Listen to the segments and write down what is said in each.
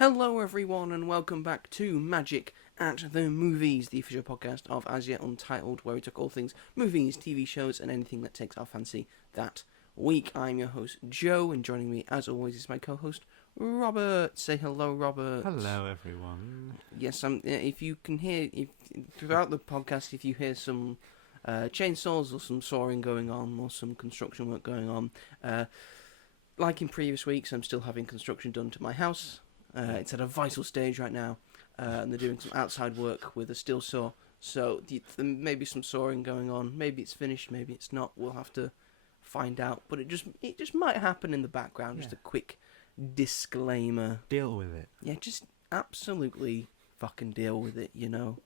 Hello everyone and welcome back to Magic at the Movies, the official podcast of As Yet Untitled, where we talk all things movies, TV shows and anything that takes our fancy that week. I'm your host Joe, and joining me as always is my co-host Robert. Say hello, Robert. Hello everyone. Yes, if you can hear, throughout the podcast, if you hear some chainsaws or some sawing going on or some construction work going on, like in previous weeks, I'm still having construction done to my house. It's at a vital stage right now, and they're doing some outside work with a steel saw. So there may be some sawing going on. Maybe it's finished, maybe it's not. We'll have to find out. But it just might happen in the background. Yeah. Just a quick disclaimer. Deal with it. Yeah, just absolutely fucking deal with it. You know,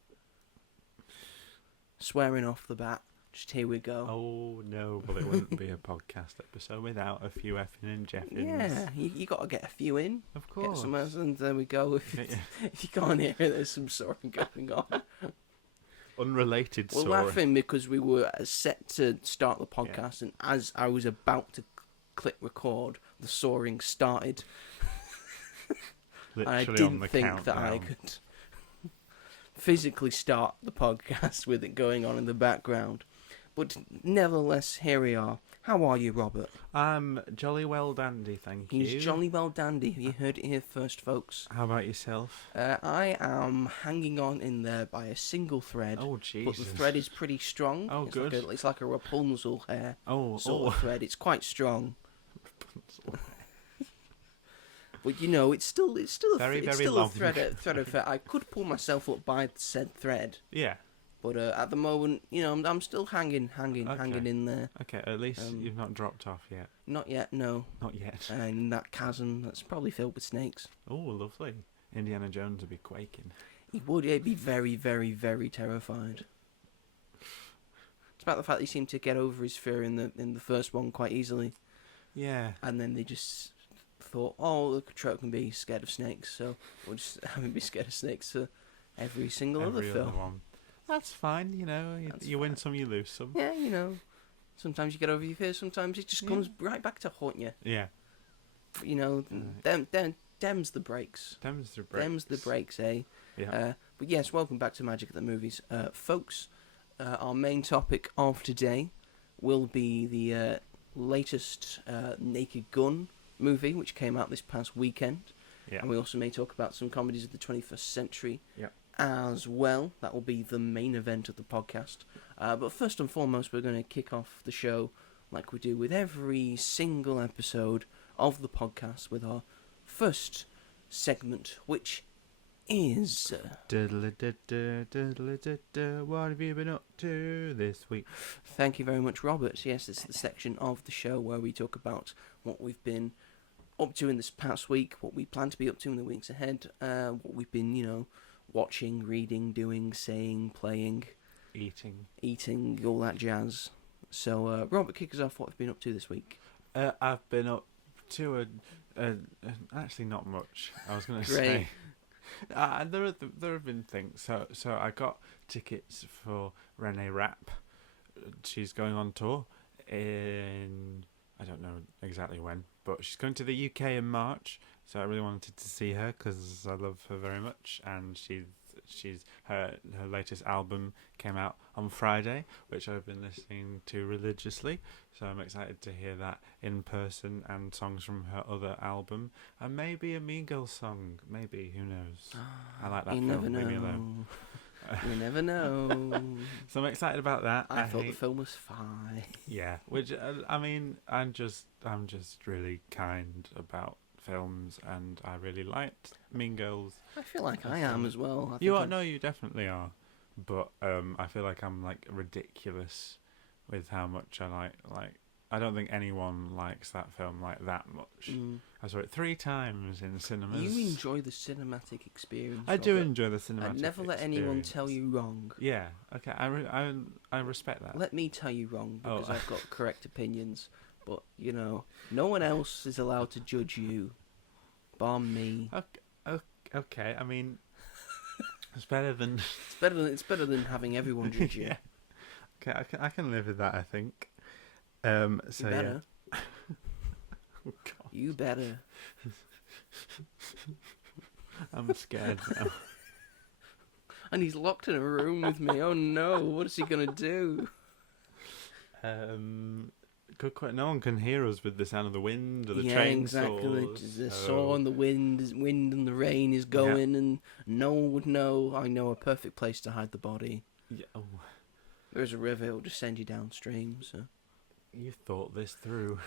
swearing off the bat. Just here we go. Oh no, well it wouldn't be a podcast episode without a few effing and jeffings. Yeah, you got to get a few in. Of course. Get some, and there we go. If you can't hear it, there's some sawing going on. Unrelated We're sawing. laughing because we were set to start the podcast, and as I was about to click record, the sawing started. Literally I on didn't the think countdown. that I could physically start the podcast with it going on in the background. But nevertheless, here we are. How are you, Robert? I'm jolly well dandy, thank you. He's jolly well dandy. Have you heard it here first, folks? How about yourself? I am hanging on in there by a single thread. Oh But Jesus. the thread is pretty strong. Oh, it's good. It's like a Rapunzel hair Oh, sort of thread. It's quite strong. Rapunzel. But you know, it's still Very, it's very still long. a thread of thread. I could pull myself up by said thread, Yeah. but at the moment, you know, I'm still hanging Okay. in there. Okay, at least you've not dropped off yet. Not yet, no. Not yet. In that chasm that's probably filled with snakes. Oh, lovely. Indiana Jones would be quaking. He'd be very, very, very terrified. It's about the fact that he seemed to get over his fear in the first one quite easily, Yeah. and then they just thought, oh, the trope can be scared of snakes, so we'll just have him be scared of snakes for every single other Every film. other one. That's fine, you know. That's You win fine. some, you lose some. Yeah, you know, sometimes you get over your fear, sometimes it just comes right back to haunt you. Yeah. You know, dem's the brakes. Them's the breaks. Dem's the brakes, eh? Yeah. But yes, welcome back to Magic at the Movies. Folks, our main topic of today will be the latest Naked Gun movie, which came out this past weekend. Yeah. And we also may talk about some comedies of the 21st century Yeah. as well. That will be the main event of the podcast. But first and foremost, we're going to kick off the show like we do with every single episode of the podcast with our first segment, which is... What have you been up to this week? Thank you very much, Robert. Yes, it's the section of the show where we talk about what we've been up to in this past week, what we plan to be up to in the weeks ahead, what we've been, you know, watching, reading, doing, saying, playing, eating, all that jazz. So, Robert, kick us off. What have you been up to this week? I've been up to actually not much. I was going to Great. say. There have been things. So I got tickets for Renee Rapp. She's going on tour in, I don't know exactly when, but she's going to the UK in March. So I really wanted to see her because I love her very much, and her latest album came out on Friday, which I've been listening to religiously. So I'm excited to hear that in person, and songs from her other album, and maybe a Mean Girls song. Maybe, who knows? I like that You film. never Leave me know. alone. You never know. So I'm excited about that. I thought the film was fine. Yeah, which I mean, I'm just really kind about films, and I really liked Mean Girls. I feel like I am as well. I You think are, I'm- no, you definitely are, but I feel like I'm like ridiculous with how much I like. I don't think anyone likes that film like that much. Mm. I saw it 3 times in cinemas. You enjoy the cinematic experience. I do Robert. enjoy the cinematic. I'd never let anyone tell you wrong. Yeah, okay, I respect that. Let me tell you wrong because Oh. I've got correct opinions. But, you know, no one else is allowed to judge you. Bar me. Okay, I mean, it's better than. It's better than having everyone judge you. Yeah. Okay, I can live with that, I think. So You better. Oh, God. You better. I'm scared now. And he's locked in a room with me. Oh no, what is he going to do? Good question. No one can hear us with the sound of the wind or the Yeah, train exactly. saws. The saw and the wind and the rain is going, and no one would know. I know a perfect place to hide the body. Yeah. Oh, There's a river, it'll just send you downstream, so... you thought this through.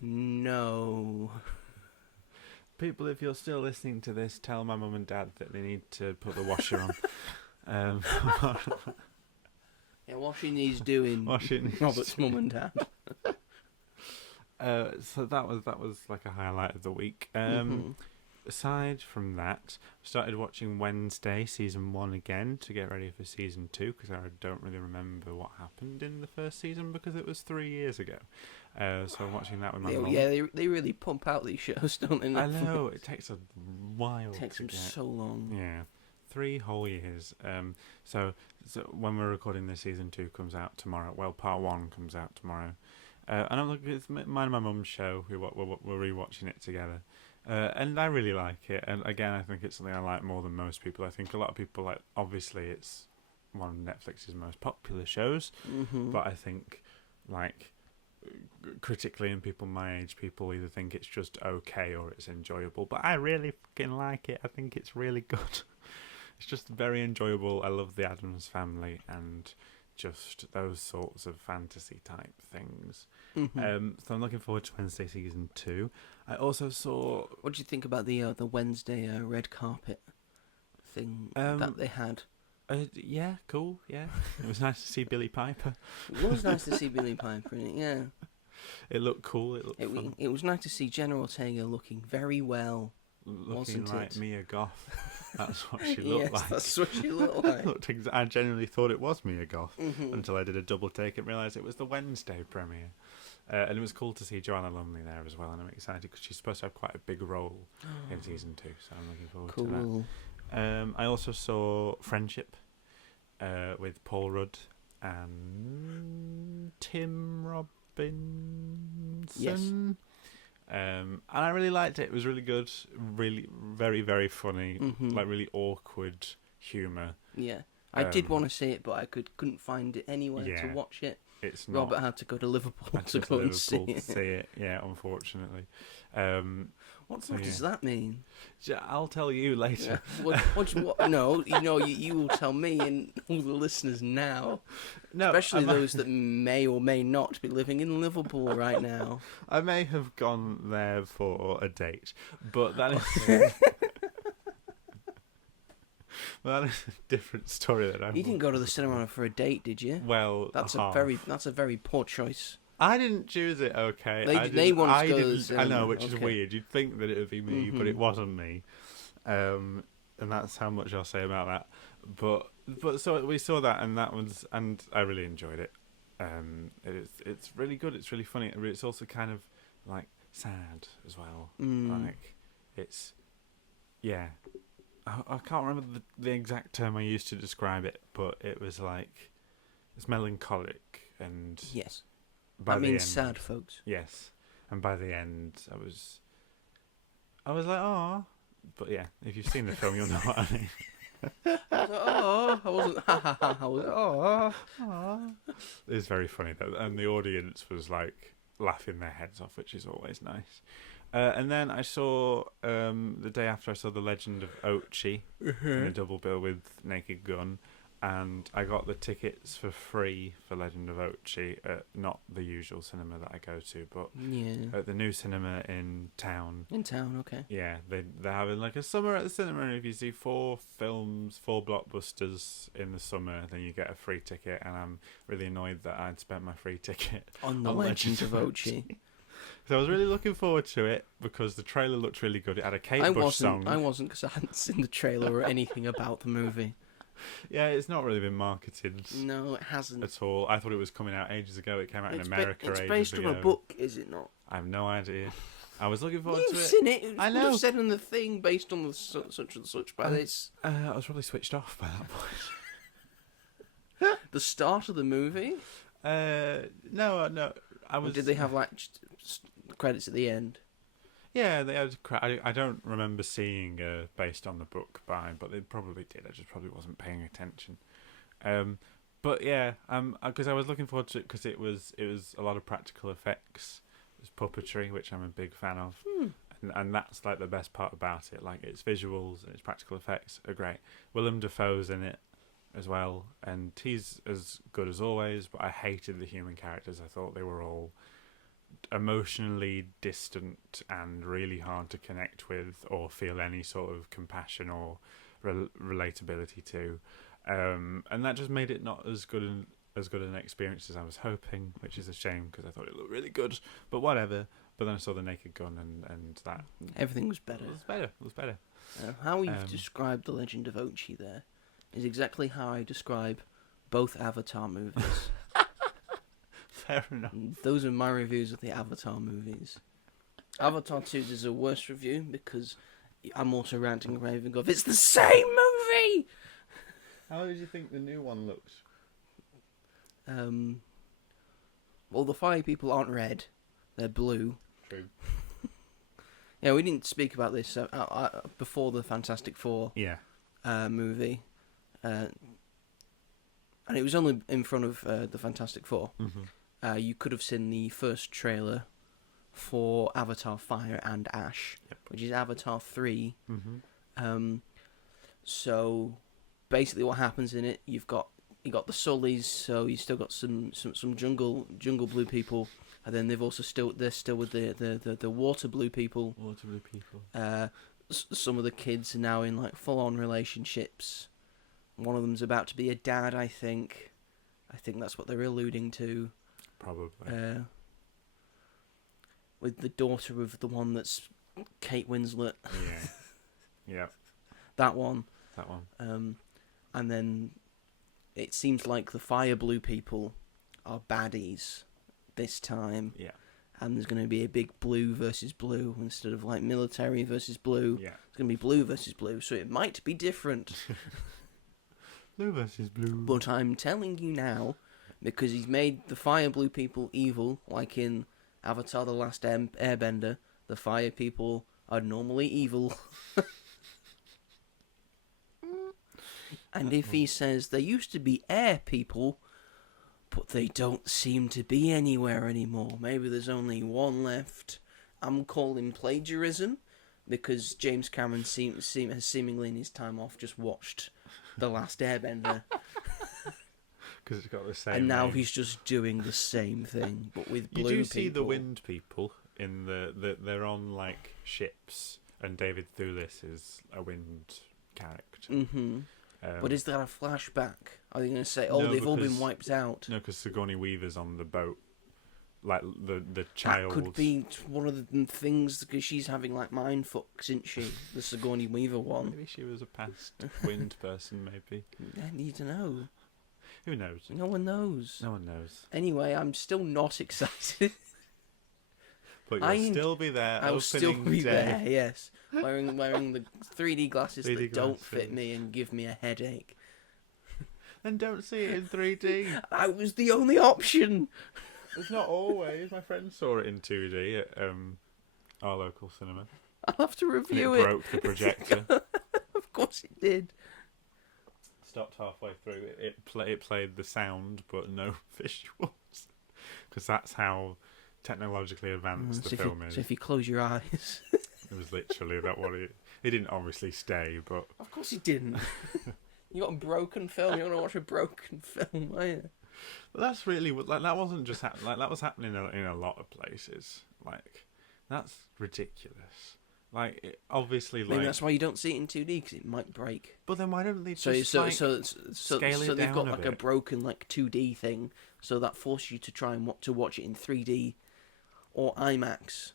No. People, if you're still listening to this, tell my mum and dad that they need to put the washer on. Yeah, washing needs doing. Washing. Robert's mum and dad. So that was like a highlight of the week. Aside from that, I started watching Wednesday season 1 again to get ready for season 2 because I don't really remember what happened in the first season because it was 3 years ago. So I'm watching that with my mum. Yeah, they really pump out these shows, don't they? I know, it takes a while. It takes them so long. Yeah, 3 whole years. So when we're recording this, season 2 comes out tomorrow. Well, part 1 comes out tomorrow. And I'm looking. It's mine and my mum's show. We're rewatching it together, and I really like it. And again, I think it's something I like more than most people. I think a lot of people like. Obviously, it's one of Netflix's most popular shows, but I think like critically, and people my age, people either think it's just okay or it's enjoyable. But I really fucking like it. I think it's really good. It's just very enjoyable. I love the Addams Family and just those sorts of fantasy type things. So I'm looking forward to Wednesday season 2. I also saw... What do you think about the Wednesday red carpet thing that they had? Yeah, cool, yeah. It was nice to see Billy Piper. It was nice to see Billy Piper in it, yeah. It looked cool, it looked fun. It was nice to see Jenna Ortega looking very well, looking like it? Mia Goth. That's what she looked like. That's what she looked like. I genuinely thought it was Mia Goth until I did a double take and realised it was the Wednesday premiere. And it was cool to see Joanna Lumley there as well, and I'm excited because she's supposed to have quite a big role in season 2, so I'm looking forward to that. I also saw Friendship with Paul Rudd and Tim Robinson. Yes. And I really liked it. It was really good, really very, very funny, like really awkward humour. Yeah, I did want to see it, but I couldn't find it anywhere to watch it. It's not. Robert had to go to Liverpool to go and see it. Yeah, unfortunately. What does that mean? I'll tell you later. Yeah. What? No, you will tell me and all the listeners now. No, especially those that may or may not be living in Liverpool right now. I may have gone there for a date, but that is... Well, that is a different story. You didn't go to the cinema for a date, did you? Well, that's a very poor choice. I didn't choose it. Okay, they wanted to go to the cinema. I know, which is okay. weird. You'd think that it would be me, but it wasn't me. And that's how much I'll say about that. But so we saw that, and I really enjoyed it. It's really good. It's really funny. It's also kind of like sad as well. Like it's I can't remember the exact term I used to describe it, but it was like it's melancholic and yes, that means sad, folks. Yes, and by the end, I was like, oh, but yeah, if you've seen the film, you'll know what I mean. I wasn't. I was. It was very funny though, and the audience was like laughing their heads off, which is always nice. And then I saw, the day after I saw The Legend of Ochi in a double bill with Naked Gun, and I got the tickets for free for Legend of Ochi at not the usual cinema that I go to, but at the new cinema in town. In town, okay. Yeah, they're having like a summer at the cinema, and if you see 4 blockbusters in the summer, then you get a free ticket, and I'm really annoyed that I'd spent my free ticket on The Legend of Ochi. So I was really looking forward to it because the trailer looked really good. It had a Kate Bush song. I wasn't because I hadn't seen the trailer or anything about the movie. Yeah, it's not really been marketed. No, it hasn't at all. I thought it was coming out ages ago. It came out in America ages ago. It's based on a book, is it not? I have no idea. I was looking forward to it. You've seen it. I know. You have said in the thing based on the such and such, but it's... I was probably switched off by that point. The start of the movie? No. I was. Or did they have like credits at the end? Yeah, they had. I don't remember seeing based on the book by, but they probably did. I just probably wasn't paying attention. But yeah, because I was looking forward to it because it was a lot of practical effects. It was puppetry, which I'm a big fan of, and that's like the best part about it. Like its visuals and its practical effects are great. Willem Dafoe's in it as well, and he's as good as always. But I hated the human characters. I thought they were all emotionally distant and really hard to connect with or feel any sort of compassion or relatability to, and that just made it not as good an experience as I was hoping, which is a shame because I thought it looked really good, but whatever. But then I saw the Naked Gun and that Everything was better. It was better. How you've described The Legend of Ochi there is exactly how I describe both Avatar movies. Fair enough. Those are my reviews of the Avatar movies. Avatar 2 is a worse review because I'm also ranting and raving of it's the same movie! How did you think the new one looks? Well, the fire people aren't red. They're blue. True. Yeah, we didn't speak about this before the Fantastic Four movie. And it was only in front of the Fantastic Four. Mm-hmm. You could have seen the first trailer for Avatar Fire and Ash, which is Avatar 3. Mm-hmm. So basically what happens in it, you got the Sullies, so you still got some jungle blue people, and then they're still with the water blue people. Water blue people. Some of the kids are now in like full on relationships. One of them's about to be a dad, I think. I think that's what they're alluding to. Probably. With the daughter of the one that's Kate Winslet. Yeah. Yeah. That one. And then it seems like the fire blue people are baddies this time. Yeah. And there's going to be a big blue versus blue instead of like military versus blue. Yeah. It's going to be blue versus blue, so it might be different. Blue versus blue. But I'm telling you now, because he's made the fire blue people evil, like in Avatar The Last Airbender, the fire people are normally evil. And if he says there used to be air people, but they don't seem to be anywhere anymore, maybe there's only one left, I'm calling plagiarism, because James Cameron has seemingly in his time off just watched The Last Airbender. Because it's got the same and now name. he's just doing the same thing, but with blue people. You do see the wind people in they're on like ships, and David Thewlis is a wind character. Mm-hmm. But is that a flashback? Are they going to say, no, they've all been wiped out? No, because Sigourney Weaver's on the boat, like the child. That could be one of the things, because she's having like mind fucks, isn't she? The Sigourney Weaver one. Maybe she was a past wind person. Maybe. I need to know. Who knows? No one knows. No one knows. Anyway, I'm still not excited. But you'll still be there. I'll still be day. there, yes. Wearing the 3D glasses 3D that don't glasses. fit me and give me a headache. And don't see it in 3D. That was the only option. It's not always. My friend saw it in 2D at our local cinema. I'll have to review it it. Broke the projector. Of course it did. Stopped halfway through. It played the sound but no visuals, because that's how technologically advanced the film is. So if you close your eyes. It was literally that what it didn't obviously stay, but Of course he didn't. You got a broken film. You're gonna watch a broken film, are you? but that's really like that wasn't just like that was happening in a lot of places. Like that's ridiculous. Like obviously, like Maybe that's why you don't see it in 2D, because it might break. But then why don't they So just scale it they've down got a like bit? a broken like 2D thing, so that forces you to try and to watch it in 3D or IMAX.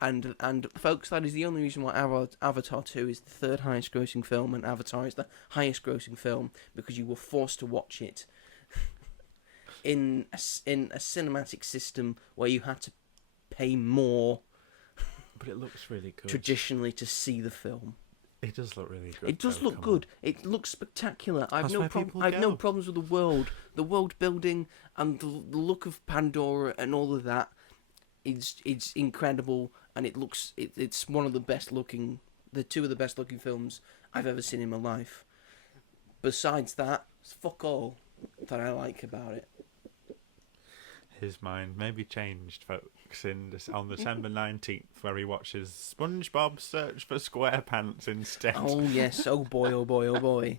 And folks, that is the only reason why Avatar 2 is the third highest grossing film and Avatar is the highest grossing film, because you were forced to watch it in a cinematic system where you had to pay more. But it looks really good. Traditionally, to see the film. It does look really good. It does look good. It looks spectacular. I've That's no where people I've no go. problems with the world building and the look of Pandora and all of that. It's incredible, and it's one of the two of the best looking films I've ever seen in my life. Besides that, it's fuck all that I like about it. His mind may be changed, folks, on December 19th, where he watches SpongeBob Search for SquarePants instead. Oh yes, oh boy, oh boy, oh boy.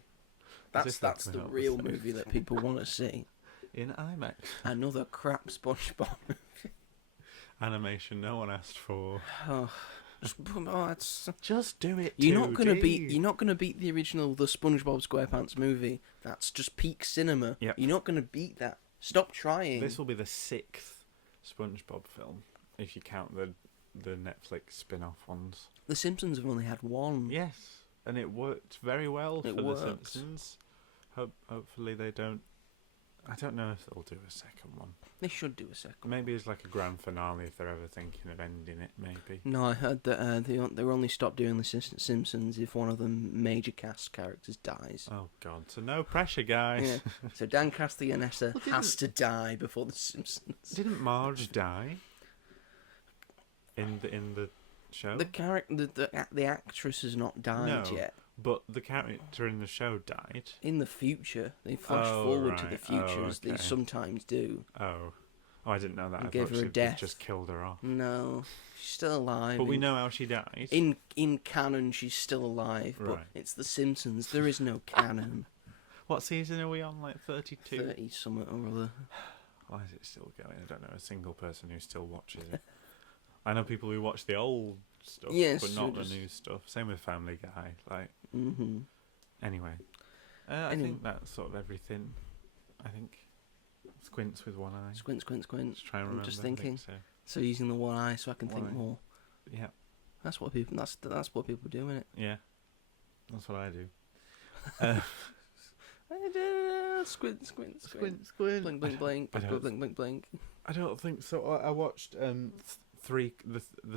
As That's if the not real the movie that people want to see. In IMAX. Another crap SpongeBob. Animation no one asked for. Just do it. You're not gonna beat the original The SpongeBob SquarePants movie. That's just peak cinema. Yep. You're not gonna beat that. Stop trying. This will be the 6th SpongeBob film, if you count the Netflix spin-off ones. The Simpsons have only had one. Yes, and it worked very well for works. The Simpsons. Hopefully they don't. I don't know if they'll do a second one. They should do a second. Maybe it's like a grand finale if they're ever thinking of ending it. Maybe. No, I heard that they only stop doing the Simpsons if one of the major cast characters dies. Oh God! So no pressure, guys. Yeah. So Dan Castellaneta has to die before the Simpsons. Didn't Marge die in the show? The actress has not died yet. But the character in the show died. In the future, they flash forward to the future as they sometimes do. Oh, I didn't know that. And I gave thought her a death. Just killed her off. No, she's still alive. But we know how she died. In canon, she's still alive. But it's The Simpsons. There is no canon. What season are we on? Like 32? 30 something or other. Why is it still going? I don't know a single person who still watches it. I know people who watch the old stuff, but not the new stuff. Same with Family Guy. Like. Mm-hmm. Anyway, I think that's sort of everything. I think squints with one eye. Squint. Just try and remember. I'm just thinking. So using the one eye so I can think more. Yeah. That's what people. That's what people do, isn't it? Yeah. That's what I do. Squint. Blink. Blink. I don't think so. I watched the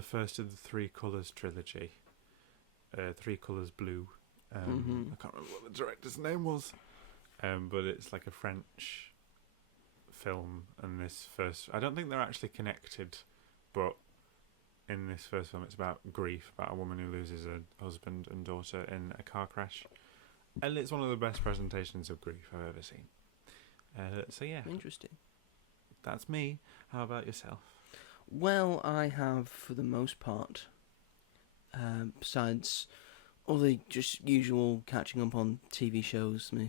first of the Three Colours trilogy. Three Colours Blue. I can't remember what the director's name was. But it's like a French film, and this first, I don't think they're actually connected, but in this first film it's about grief, about a woman who loses a husband and daughter in a car crash, and it's one of the best presentations of grief I've ever seen. So yeah, interesting. That's me. How about yourself? Well, I have, for the most part, besides all the just usual catching up on TV shows, my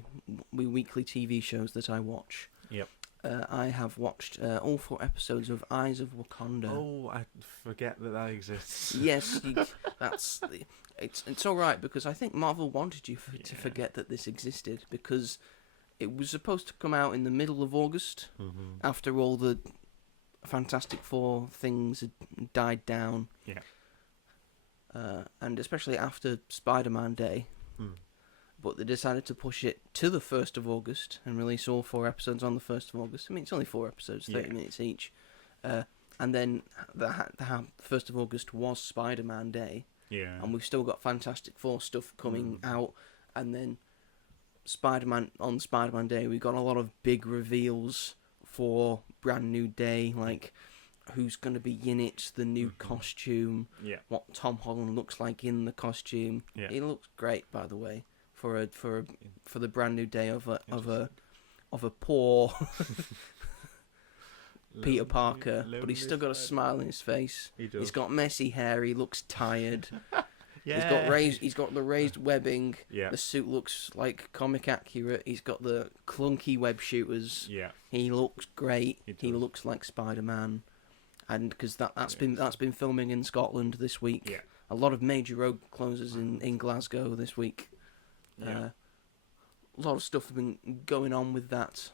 weekly TV shows that I watch. Yep. I have watched all 4 episodes of Eyes of Wakanda. Oh, I forget that exists. Yes, it's all right, because I think Marvel wanted you to forget that this existed, because it was supposed to come out in the middle of August, after all the Fantastic Four things had died down. Yeah. And especially after Spider-Man Day. But they decided to push it to the 1st of August and release all 4 episodes on the 1st of August. I mean, it's only 4 episodes, 30 minutes each. And then the 1st of August was Spider-Man Day. Yeah. And we've still got Fantastic Four stuff coming out. And then on Spider-Man Day, we got a lot of big reveals for Brand New Day, like who's going to be in it, the new costume, what Tom Holland looks like in the costume. Yeah. He looks great, by the way, for the Brand New Day of a poor Peter Parker, but he's still got a smile on his face. He's got messy hair. He looks tired. Yeah. He's got the raised webbing. Yeah. The suit looks like comic accurate. He's got the clunky web shooters. Yeah. He looks great. He looks like Spider-Man. And because that's been filming in Scotland this week. Yeah. A lot of major road closures in Glasgow this week. Yeah. A lot of stuff has been going on with that.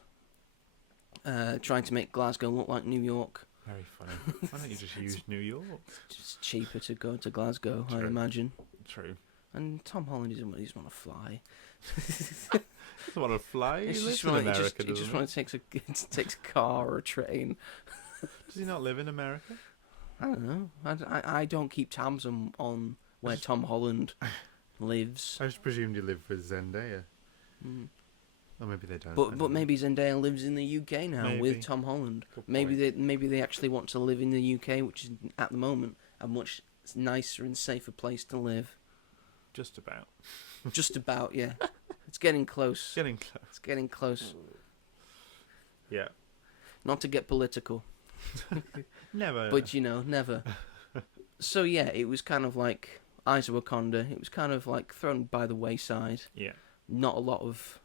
Trying to make Glasgow look like New York. Very funny. Why don't you just use New York? It's cheaper to go to Glasgow, True. I imagine. True. And Tom Holland doesn't want to fly. Doesn't want to fly. He lives in America. He just wants to takes a car or a train. Does he not live in America? I don't know. I don't keep tabs on where Tom Holland lives. I just presumed you lived with Zendaya. Or maybe they don't. But maybe Zendaya lives in the UK now with Tom Holland. Maybe they actually want to live in the UK, which is at the moment a much nicer and safer place to live. Just about. Just about, yeah. It's getting close. Getting close. It's getting close. Yeah. Not to get political, Never. but never. So yeah, it was kind of like Eyes of Wakanda. It was kind of like thrown by the wayside. Yeah. Not a lot of...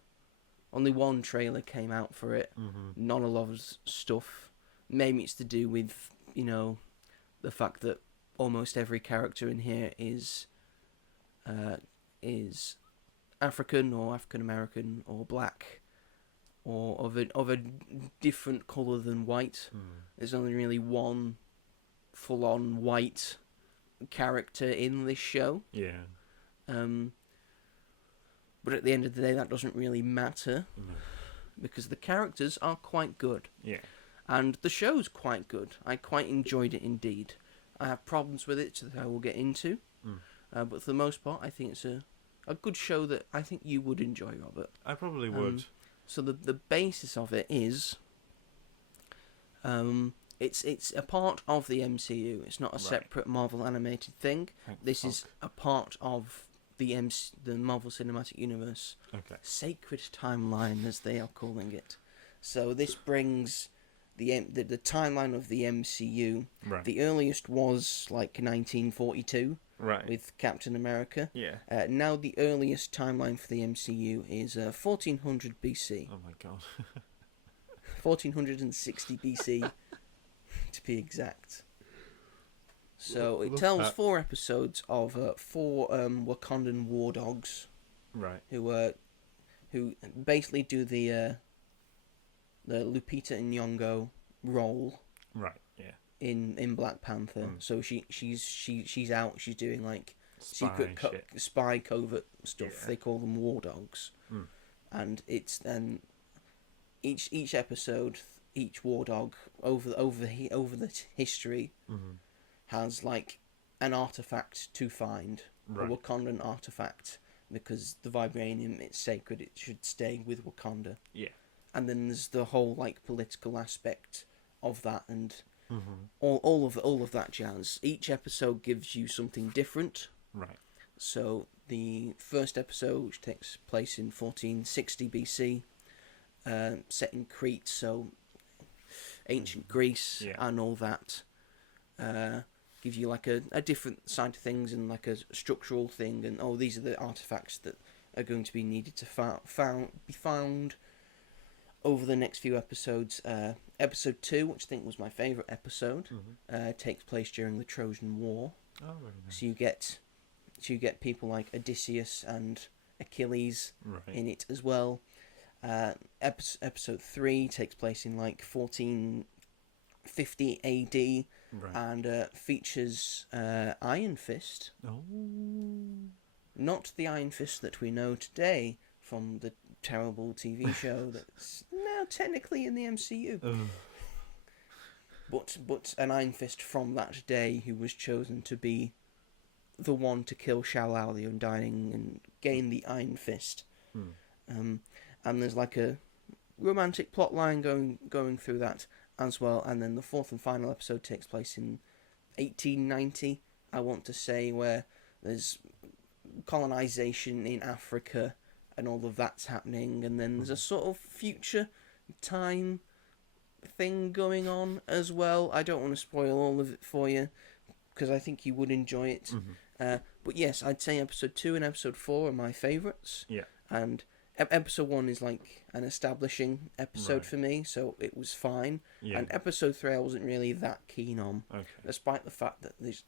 Only one trailer came out for it. Mm-hmm. Not a lot of stuff. Maybe it's to do with, the fact that almost every character in here is African or African American or black or of a different colour than white. There's only really one full-on white character in this show. Yeah. But at the end of the day, that doesn't really matter because the characters are quite good. Yeah. And the show's quite good. I quite enjoyed it indeed. I have problems with it that I will get into. But for the most part, I think it's a good show that I think you would enjoy, Robert. I probably would. So the basis of it is... It's a part of the MCU. It's not a separate Marvel animated thing. This is a part of the Marvel Cinematic Universe. Okay. Sacred timeline, as they are calling it. So this brings the timeline of the MCU. Right. The earliest was like 1942 with Captain America. Yeah. Now the earliest timeline for the MCU is 1400 BC. Oh my god. 1460 BC to be exact. So it Look tells at... 4 episodes of 4 Wakandan war dogs, right? Who basically do the Lupita Nyong'o role, right? Yeah. In Black Panther. So she's out. She's doing like Spy spy covert stuff. Yeah. They call them war dogs, and it's each episode, each war dog over the history. Has like an artifact to find, a Wakandan artifact, because the vibranium, it's sacred, it should stay with Wakanda. Yeah. And then there's the whole like political aspect of that and all of that jazz. Each episode gives you something different. Right. So the first episode, which takes place in 1460 BC, set in Crete, so ancient Greece and all that. Gives you like a different side of things and like a structural thing, and these are the artifacts that are going to be needed to be found over the next few episodes. Episode 2, which I think was my favourite episode, takes place during the Trojan War. Oh, very nice. So you get people like Odysseus and Achilles in it as well. Episode 3 takes place in like 1450 AD. And features Iron Fist. Oh. Not the Iron Fist that we know today from the terrible TV show that's now technically in the MCU. But an Iron Fist from that day who was chosen to be the one to kill Shao-Lao the Undying and gain the Iron Fist. And there's like a romantic plot line going through that as well, and then the 4th and final episode takes place in 1890, I want to say, where there's colonization in Africa and all of that's happening, and then there's a sort of future time thing going on as well. I don't want to spoil all of it for you, because I think you would enjoy it. But yes, I'd say episode 2 and episode 4 are my favourites. Yeah. And episode 1 is like an establishing episode for me, so it was fine. Yeah. And episode 3 I wasn't really that keen on, despite the fact that there's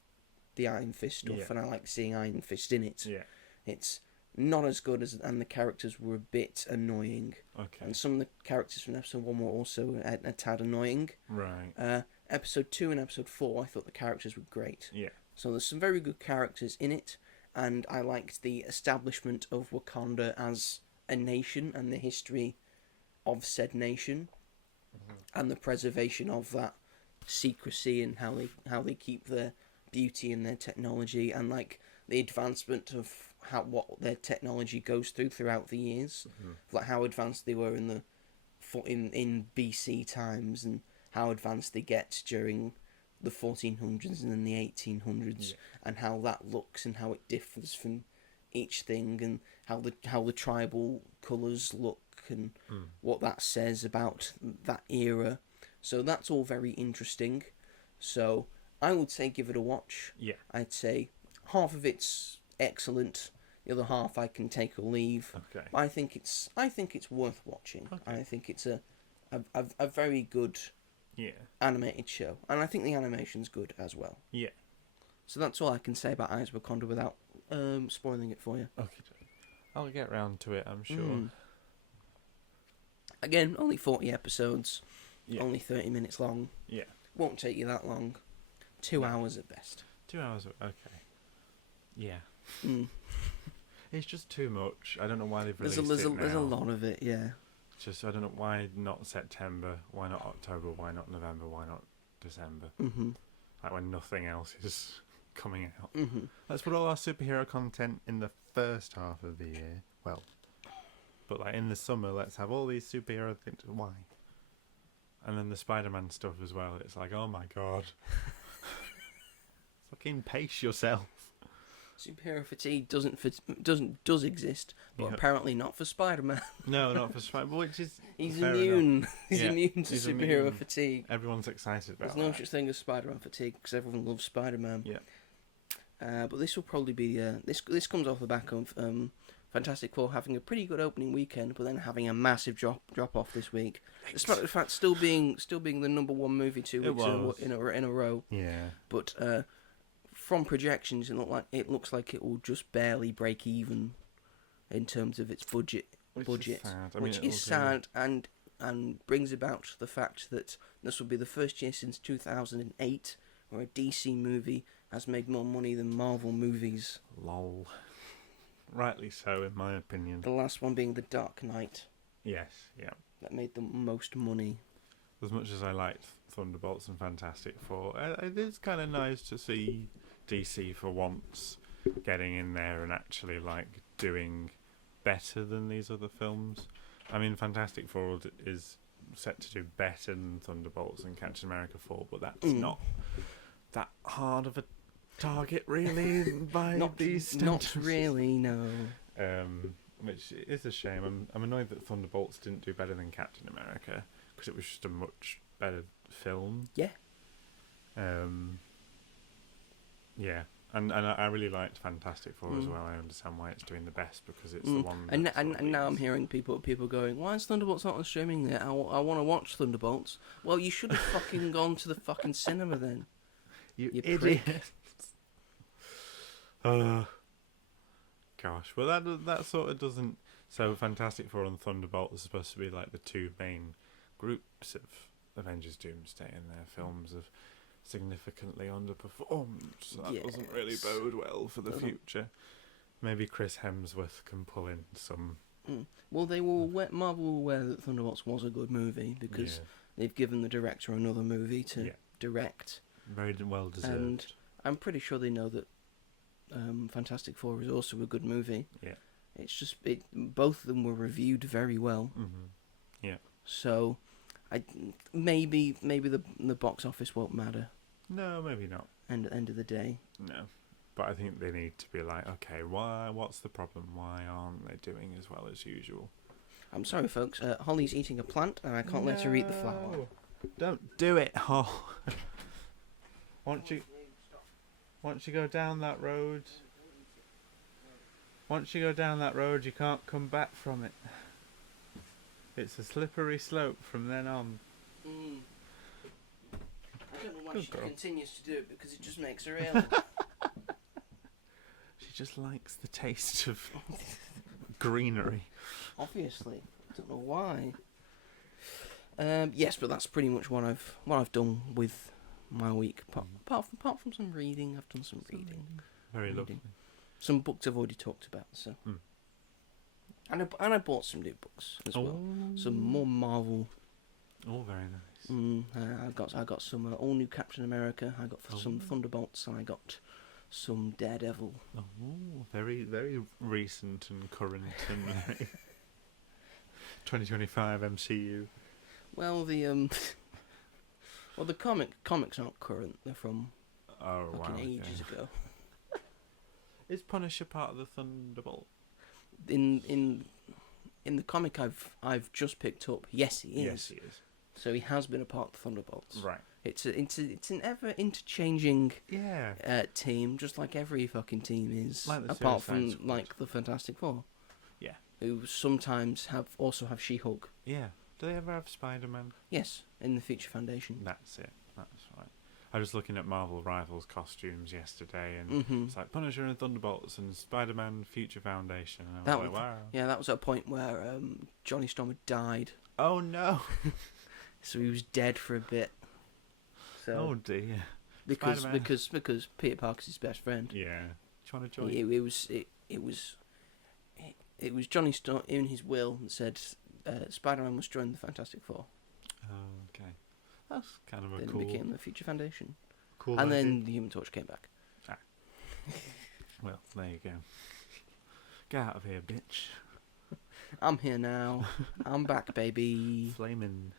the Iron Fist stuff, and I like seeing Iron Fist in it. Yeah. It's not as good as, and the characters were a bit annoying. Okay. And some of the characters from episode 1 were also a tad annoying. Right. Episode 2 and episode 4, I thought the characters were great. Yeah. So there's some very good characters in it, and I liked the establishment of Wakanda as a nation and the history of said nation, and the preservation of that secrecy and how they keep their beauty and their technology, and like the advancement of what their technology goes throughout the years, like how advanced they were in BC times and how advanced they get during the 1400s and then the 1800s, and how that looks and how it differs from each thing, and how the tribal colours look and what that says about that era. So that's all very interesting. So I would say give it a watch. Yeah. I'd say half of it's excellent, the other half I can take or leave. Okay. I think it's worth watching. Okay. I think it's a very good animated show, and I think the animation's good as well. Yeah. So that's all I can say about Eyes of Wakanda without spoiling it for you. Okay. I'll get round to it, I'm sure. Again, only 40 episodes, Yeah. only 30 minutes long. Yeah. Won't take you that long. 2 hours at best. 2 hours. Okay. Yeah. Mm. It's just too much. I don't know why they've There's released it now. a lot of it, yeah. Just I don't know why not September, why not October, why not November, why not December? Like when nothing else is coming out. Let's put all our superhero content in the first half of the year. Well, but like in the summer, let's have all these superhero things. Why? And then the Spider-Man stuff as well. It's like, oh my god, fucking pace yourself. Superhero fatigue does exist, but apparently not for Spider-Man. No, not for Spider-Man, which is he's fair immune. enough. He's immune to he's superhero immune. fatigue. Everyone's excited about There's no that. such thing as Spider-Man fatigue because everyone loves Spider-Man. Yeah. But this will probably be this comes off the back of Fantastic Four having a pretty good opening weekend, but then having a massive drop off this week. Despite the fact still being the number one movie 2 weeks in a row. Yeah. But from projections, it looks like it will just barely break even in terms of its budget, which is sad, and brings about the fact that this will be the first year since 2008 where a DC movie has made more money than Marvel movies. Lol. Rightly so, in my opinion. The last one being The Dark Knight. Yes, yeah. That made the most money. As much as I liked Thunderbolts and Fantastic Four, it is kind of nice to see DC for once getting in there and actually like doing better than these other films. I mean, Fantastic Four is set to do better than Thunderbolts and Captain America 4, but that's not that hard of a target, really, by these standards. Not really, no. Which is a shame. I'm annoyed that Thunderbolts didn't do better than Captain America, because it was just a much better film. Yeah. Yeah. And I really liked Fantastic Four as well. I understand why it's doing the best, because it's the one. And now I'm hearing people going, why is Thunderbolts not on streaming there? I want to watch Thunderbolts. Well, you should have fucking gone to the fucking cinema then. You idiot. prick. Gosh, well that sort of doesn't. So Fantastic Four and Thunderbolt are supposed to be like the two main groups of Avengers Doomsday, and their films have significantly underperformed. So that doesn't really bode well for the future. Maybe Chris Hemsworth can pull in some. Well, Marvel will aware that Thunderbolts was a good movie because they've given the director another movie to direct. Very well deserved. And I'm pretty sure they know that Fantastic Four is also a good movie. Yeah. It's just both of them were reviewed very well. Yeah. So, maybe the box office won't matter. No, maybe not. End of the day. No, but I think they need to be like, okay, what's the problem? Why aren't they doing as well as usual? I'm sorry, folks. Holly's eating a plant, and I can't let her eat the flower. Don't do it, Hol. Once you go down that road, you can't come back from it. It's a slippery slope from then on. I don't know why she continues to do it, because it just makes her ill. She just likes the taste of greenery. Obviously, I don't know why. Yes, but that's pretty much what I've done with my week. Apart from some reading, I've done some reading. Very lovely. Some books I've already talked about. So, and I bought some new books as well. Some more Marvel. Oh, very nice. I got some all new Captain America. I got some Thunderbolts, and I got some Daredevil. Oh, very very recent and current and 2025 MCU. Well, the Well, the comics aren't current. They're from fucking ages ago. Is Punisher part of the Thunderbolt? In the comic I've just picked up, yes, he is. Yes, he is. So he has been a part of the Thunderbolts. Right. It's an ever interchanging Yeah. team, just like every fucking team is, Like the apart Suicide from Squad. like the Fantastic Four. Yeah. Who sometimes also have She-Hulk. Yeah. Do they ever have Spider-Man? Yes, in the Future Foundation. That's it. That's right. I was looking at Marvel Rivals costumes yesterday, and it's like Punisher and Thunderbolts and Spider-Man Future Foundation. And I was like, wow. Yeah, that was at a point where Johnny Storm had died. Oh no. So he was dead for a bit. So Oh dear. because Spider-Man. Peter Parker's his best friend. Yeah. Do you want to join? It was Johnny Storm in his will that said Spider-Man must join the Fantastic Four. Oh, okay. That's kind of a Then cool. it became the Future Foundation, cool and idea. then the Human Torch came back. Well, there you go. Get out of here, bitch. I'm here now. I'm back, baby. Flaming.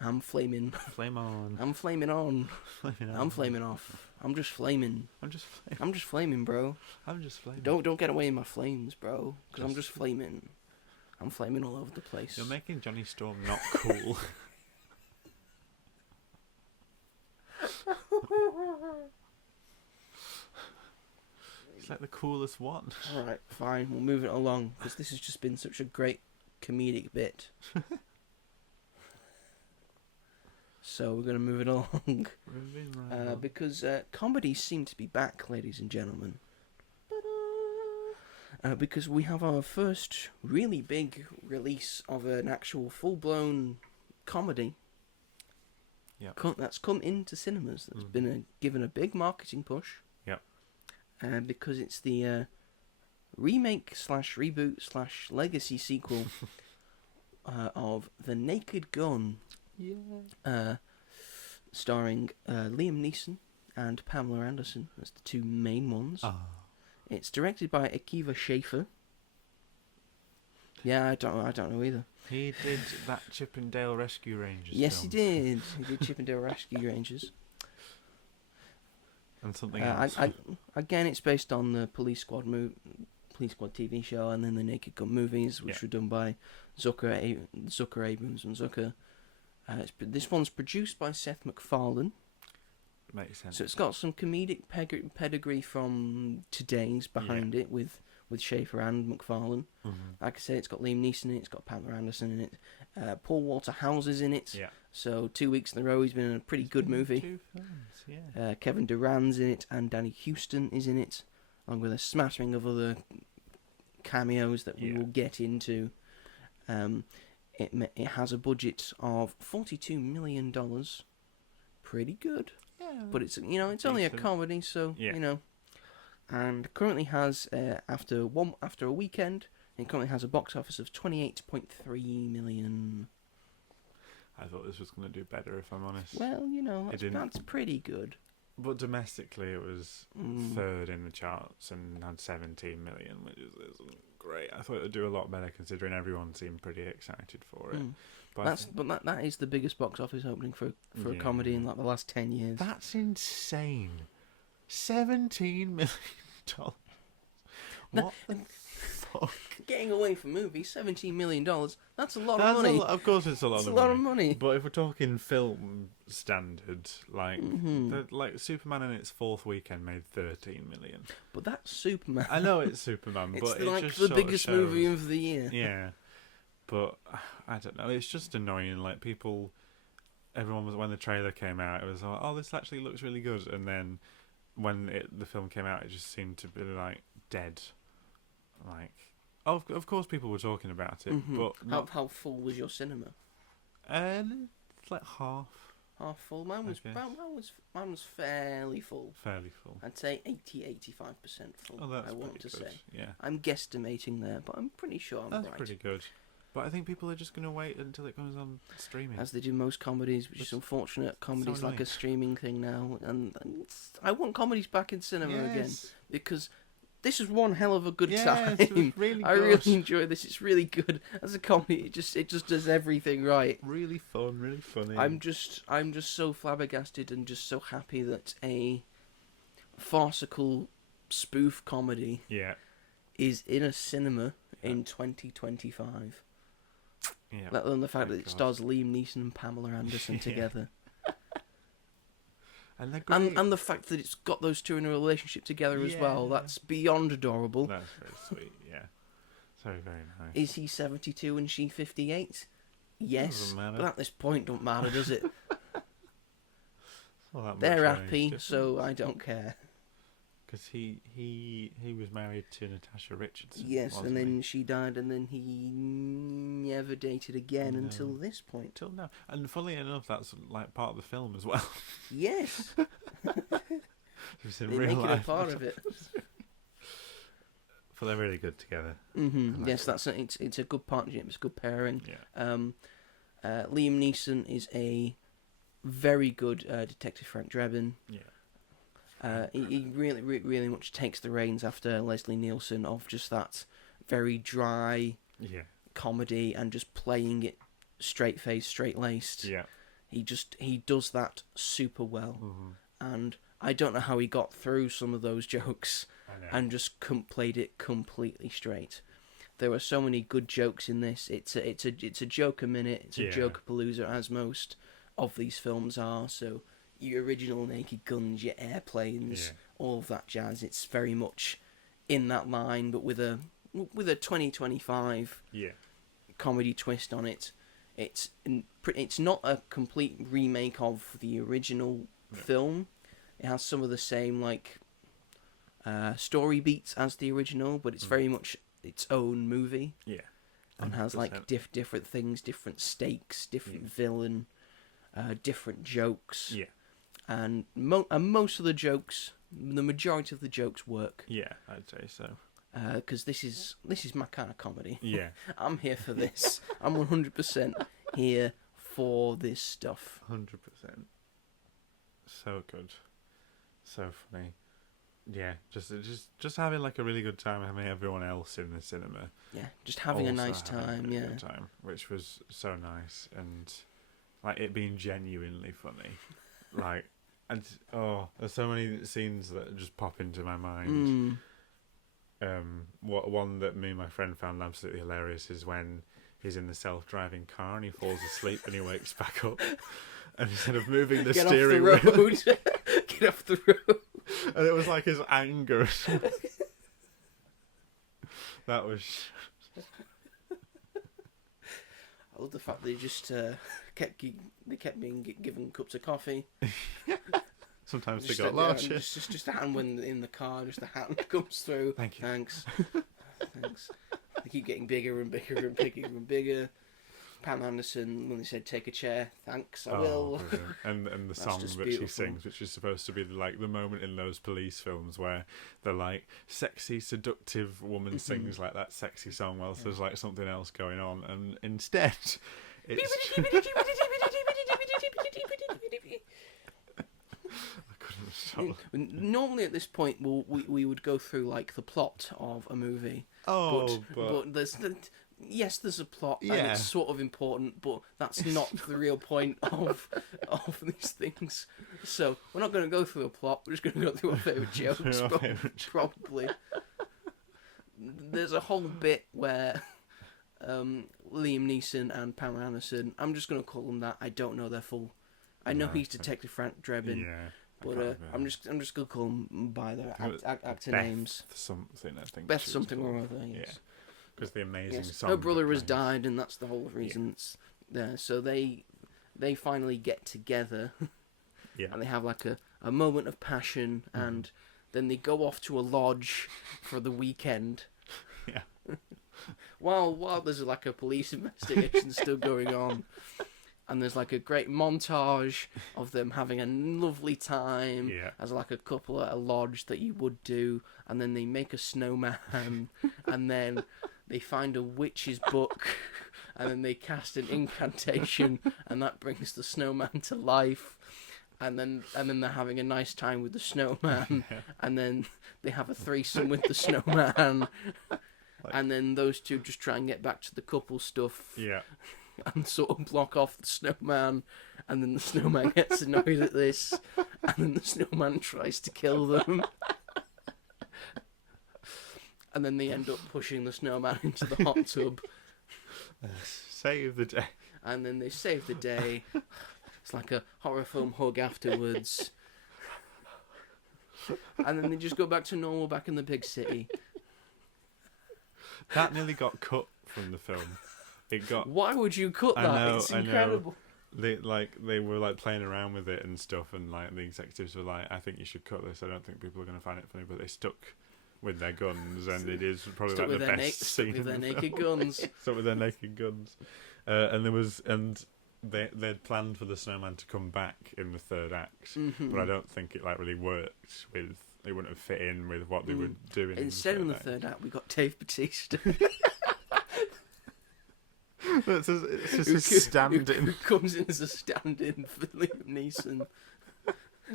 I'm flaming. Flame on. I'm flaming on. Flaming on. I'm flaming off. I'm just flaming. I'm just flaming. I'm just flaming, bro. I'm just flaming. Don't get away in my flames, bro. Because I'm Just- just flaming. I'm flaming all over the place. You're making Johnny Storm not cool. He's like the coolest one. Alright, fine. We'll move it along. Because this has just been such a great comedic bit. So we're going to move it along. Moving right on. Because comedies seem to be back, ladies and gentlemen. Because we have our first really big release of an actual full-blown comedy. Yep. That's come into cinemas. That's been given a big marketing push. Yep. Because it's the remake / reboot / legacy sequel of The Naked Gun. Yeah. Starring Liam Neeson and Pamela Anderson as the two main ones. Oh. It's directed by Akiva Schaffer. Yeah, I don't know either. He did that Chip and Dale Rescue Rangers Yes, film. he did. He did Chip and Dale Rescue Rangers. And something else. Again, it's based on the Police Squad TV show, and then the Naked Gun movies, which were done by Zucker Abrams and Zucker. This one's produced by Seth MacFarlane. Makes sense. So it's got some comedic pedigree from today's behind it with Schaefer and MacFarlane. Like I say, it's got Liam Neeson in it, it's got Pamela Anderson in it, Paul Walter Hauser is in it. Yeah. So 2 weeks in a row he's been in a pretty good movie. 2 films, yeah. Kevin Durant's in it and Danny Houston is in it, along with a smattering of other cameos that we will get into. It has a budget of $42 million. Pretty good. Yeah. But it's only a comedy, so and currently has after a weekend, it currently has a box office of 28.3 million. I thought this was going to do better, if I'm honest. Well, that's pretty good. But domestically, it was third in the charts and had 17 million, which isn't great. I thought it would do a lot better considering everyone seemed pretty excited for it. But that is the biggest box office opening for a comedy in like the last 10 years. That's insane. $17 million. What the fuck? Getting away from movies, $17 million. That's a lot of money. Of course, it's a lot It's of a money. lot of money. But if we're talking film standard, like Superman in its fourth weekend made 13 million. But that's Superman. I know it's Superman, It's but it like just the sort of biggest shows. movie of the year. Yeah, but I don't know. It's just annoying. Like everyone was when the trailer came out, it was like, oh, this actually looks really good, and then when the film came out, it just seemed to be like dead. Like, of course, people were talking about it, but How full was your cinema? it's like half Full. Mine was fairly full. fairly full. I'd say 80-85% full. Oh, that's I want pretty to good. say. Yeah, I'm guesstimating there, but I'm pretty sure I'm that's right. pretty good. But I think people are just going to wait until it comes on streaming. As they do most comedies, which is unfortunate. Comedy's so like a annoying. streaming thing now, and I want comedies back in cinema again, because this was one hell of a good time. It was really I good. really enjoy this. It's really good as a comedy. It just does everything right. Really fun, really funny. I'm just so flabbergasted and just so happy that a farcical spoof comedy Yeah. is in a cinema in 2025. Yeah. Let alone the fact that Thank it God. stars Liam Neeson and Pamela Anderson Yeah. together. And they're great. And the fact that it's got those two in a relationship together as well, Yeah. that's beyond adorable. That's very sweet, yeah. So very nice. Is he 72 and she 58? Yes, Doesn't matter. but at this point don't matter, does it? Not that much They're age happy, difference. so I don't care. Because he was married to Natasha Richardson. Yes, wasn't and then he? she died, and then he never dated again No. until this point. Till now. And funnily enough, that's like part of the film as well. Yes, It's in they real make it a life. part of it. But they're really good together. Mm-hmm. like Yes, it's a good partnership. It's a good pairing. Yeah. Liam Neeson is a very good Detective Frank Drebin. Yeah. He really much takes the reins after Leslie Nielsen of just that very dry Yeah. comedy and just playing it straight-faced, straight-laced. Yeah. He does that super well. Mm-hmm. And I don't know how he got through some of those jokes I know. and just played it completely straight. There were so many good jokes in this. It's a joke a minute. It's a Yeah. joke palooza, as most of these films are. So your original Naked Guns, your airplanes, Yeah. all of that jazz. It's very much in that line, but with a 2025 Yeah. comedy twist on it. It's not a complete remake of the original film. It has some of the same story beats as the original, but it's very much its own movie Yeah. and has 100%. different things, different stakes, different Yeah. villain, different jokes, Yeah. and most of the jokes, the majority of the jokes work Yeah, I'd say so. because this is my kind of comedy. Yeah. I'm here for this. I'm 100% here for this stuff. 100%. So good. So funny. Yeah, just having like a really good time, having everyone else in the cinema. Yeah, just having a also nice having a time. really Yeah. good time, which was so nice, and like it being genuinely funny. Like, and there's so many scenes that just pop into my mind. One that me and my friend found absolutely hilarious is when he's in the self-driving car and he falls asleep and he wakes back up, and instead of moving the Get steering off the wheel, road. Get off the road. and it was like his anger. That was. I love the fact they just kept being given cups of coffee. Sometimes they Just got stand there larger. and just a hand when in the car, just a hand comes through. Thank you. Thanks. Thanks. They keep getting bigger and bigger and bigger and bigger. Pam Anderson, when they said take a chair, thanks, I will. Brilliant. And the That's song just that she beautiful. sings, which is supposed to be like the moment in those police films where the like sexy, seductive woman sings like that sexy song whilst there's like something else going on, and instead it's. I couldn't stop. Normally at this point we would go through like the plot of a movie. But But there's there's a plot and Yeah. it's sort of important, but that's not the real point of these things. So we're not going to go through a plot. We're just going to go through our favourite jokes. Our favourite Probably. There's a whole bit where Liam Neeson and Pamela Anderson. I'm just going to call them that. I don't know their full. I know No, he's okay. Detective Frank Drebin. yeah, I But can't I'm remember. just gonna call them by their actor Beth names. something, I think. Beth she was something or called. other. Yeah, Yes. because the amazing Yes. song. Her that brother has plays. died, and that's the whole reason it's there. So they finally get together, Yeah, and they have like a moment of passion, and then they go off to a lodge for the weekend. Yeah. While there's like a police investigation still going on. And there's like a great montage of them having a lovely time Yeah. as like a couple at a lodge that you would do, and then they make a snowman, and then they find a witch's book, and then they cast an incantation, and that brings the snowman to life, and then they're having a nice time with the snowman, and then they have a threesome with the snowman, and then those two just try and get back to the couple stuff. Yeah. And sort of block off the snowman, and then the snowman gets annoyed at this, and then the snowman tries to kill them. And then they end up pushing the snowman into the hot tub. Save the day. And then they save the day. It's like a horror film hug afterwards. And then they just go back to normal back in the big city. That nearly got cut from the film. It got. Why would you cut that? It's incredible. They were like playing around with it and stuff, and like the executives were like, "I think you should cut this. I don't think people are going to find it funny." But they stuck with their guns, and it is probably like the best scene. With their naked guns. Stuck with their naked guns, and they'd planned for the snowman to come back in the third act, but I don't think it like really worked with. They wouldn't have fit in with what they were doing. Instead, in the third act, we got Dave Bautista. It's just a stand-in. Who comes in as a stand-in for Liam Neeson.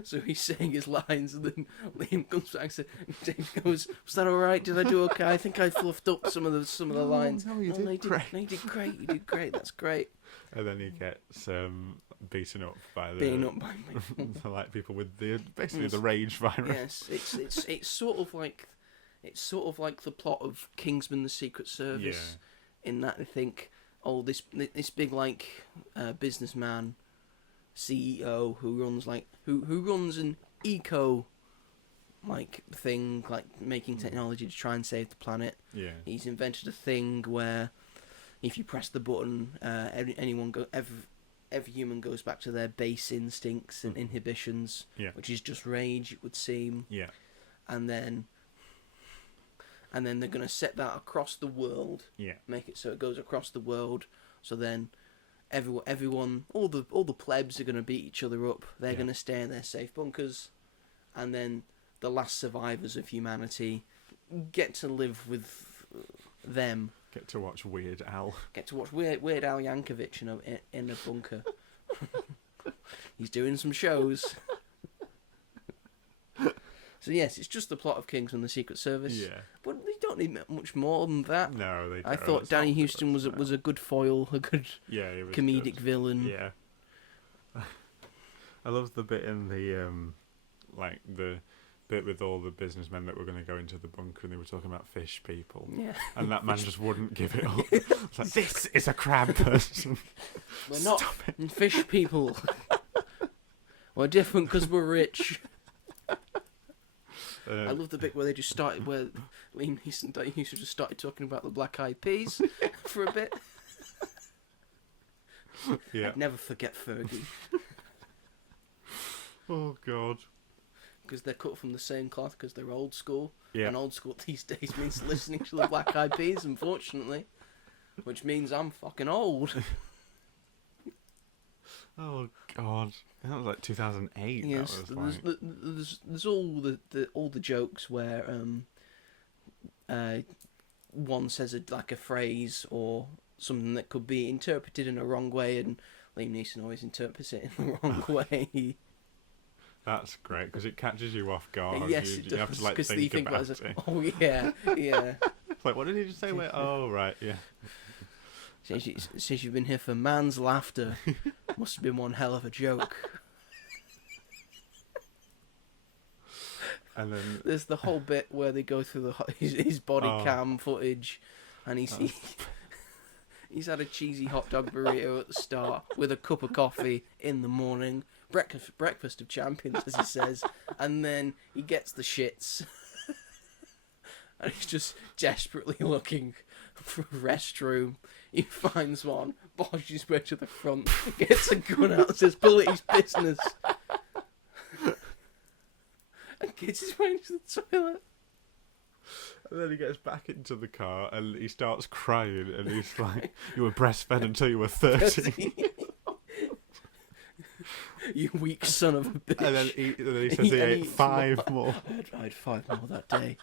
So he's saying his lines, and then Liam comes back and says, Dave goes, "Was that all right? Did I do okay? I think I fluffed up some of the lines." No, you did great. No, you did great. You did great. That's great. And then he gets beaten up by the like people with basically the rage virus. Yes, it's sort of like the plot of Kingsman: The Secret Service. Yeah. In that I think. Oh, this big like businessman, CEO who runs an eco like thing, like making technology to try and save the planet. Yeah. He's invented a thing where if you press the button, every human goes back to their base instincts and inhibitions, which is just rage, it would seem. Yeah. And then they're going to set that across the world. Yeah. Make it so it goes across the world. So then everyone, all the plebs are going to beat each other up. They're going to stay in their safe bunkers. And then the last survivors of humanity get to live with them. Get to watch Weird Al. Get to watch Weird Al Yankovic in a bunker. He's doing some shows. So yes, it's just the plot of Kingsman: The Secret Service. Yeah. But they don't need much more than that. No, they don't. I thought Danny Houston was a good foil, a good comedic villain. Yeah. I love the bit in the the bit with all the businessmen that were going to go into the bunker and they were talking about fish people. Yeah. And that man just wouldn't give it up. It's like, this is a crab person. We're not fish people. We're different because we're rich. I love the bit where they just started, where Liam Neeson and Danny Houston just started talking about the Black Eyed Peas for a bit. Yeah. I'd never forget Fergie. Oh, God. Because they're cut from the same cloth, because they're old school. Yeah. And old school these days means listening to the Black Eyed Peas, unfortunately. Which means I'm fucking old. Oh, God. That was like 2008. Yes, that was there's all the jokes where one says a phrase or something that could be interpreted in a wrong way, and Liam Neeson always interprets it in the wrong way. That's great because it catches you off guard. Yes, you, it does. You have to like think about it. Oh yeah, yeah. It's like, what did he just say? Wait, oh right, yeah. Since you've been here for man's laughter, must have been one hell of a joke. And then there's the whole bit where they go through his body cam footage, and he's had a cheesy hot dog burrito at the start with a cup of coffee in the morning, breakfast of champions, as he says, and then he gets the shits, and he's just desperately looking for a restroom. He finds one, bodges his way to the front, gets a gun out and says, "Pull it, his business." And gets his way into the toilet. And then he gets back into the car and he starts crying and he's like, "You were breastfed until you were 30. You weak son of a bitch. And then he says he ate 5 more. I had 5 more that day.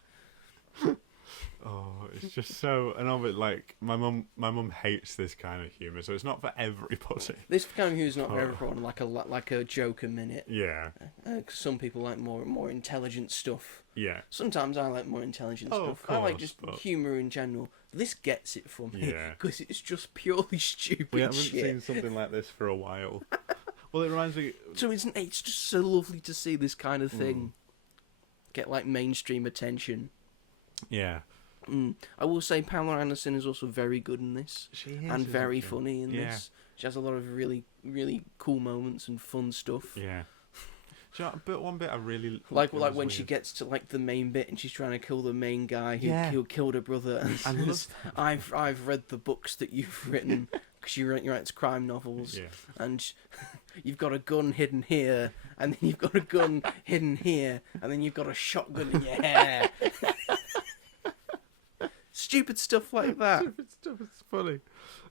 Oh, it's it's just so, and of it, like my mum hates this kind of humour, so it's not for everybody. This kind of humour's not for everyone. Like a joke a minute. Yeah. 'Cause some people like more intelligent stuff. Yeah. Sometimes I like more intelligent Oh, stuff. of course, I like just but... humour in general. This gets it for me Yeah. because it's just purely stupid We haven't shit. seen something like this for a while. Well, it reminds me. So it's just so lovely to see this kind of thing get like mainstream attention. Yeah. I will say Pamela Anderson is also very good in this. She is, and very isn't she? funny in this. She has a lot of really, really cool moments and fun stuff. Yeah. But one bit I really like when she gets to like the main bit and she's trying to kill the main guy who killed her brother. And says, I've read the books that you've written because you writes crime novels, and you've got a gun hidden here, and then you've got a gun hidden here, and then you've got a shotgun in your hair. Stupid stuff like that. Stupid stuff. It's funny.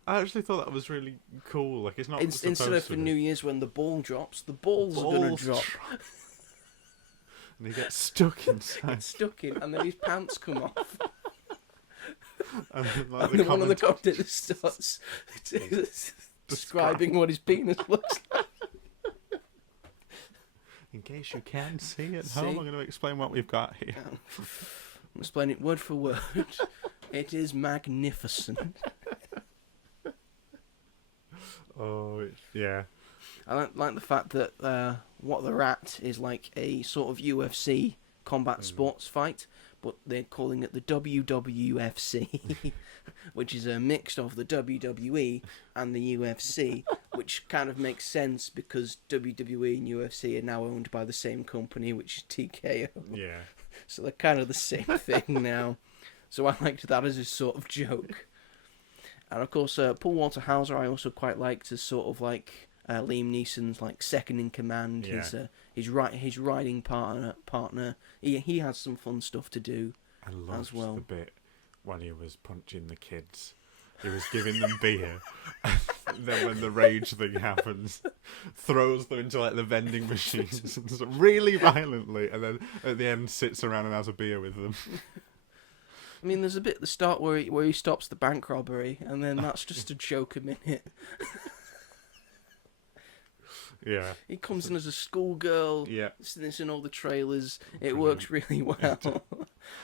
I actually thought that was really cool. Like, it's not instead of for New Year's when the ball drops, the balls are going to drop. And he gets stuck inside. And then his pants come off. And then one of the commentators starts describing what his penis looks like. In case you can't see at home, I'm going to explain what we've got here. I'm explain it word for word. It is magnificent. Oh, yeah. I like the fact that What the Rat is like a sort of UFC combat sports fight, but they're calling it the WWFC, which is a mix of the WWE and the UFC, which kind of makes sense because WWE and UFC are now owned by the same company, which is TKO. Yeah. So they're kind of the same thing now. So I liked that as a sort of joke. And of course, Paul Walter Hauser I also quite liked as sort of like Liam Neeson's like second in command. Yeah. His riding partner. He has some fun stuff to do. I loved as well. the bit when he was punching the kids. He was giving them beer. And then when the rage thing happens, throws them into like the vending machines really violently, and then at the end sits around and has a beer with them. I mean, there's a bit at the start where he stops the bank robbery, and then that's just a joke a minute. Yeah. He comes in as a schoolgirl. Yeah. It's in all the trailers. It works really well.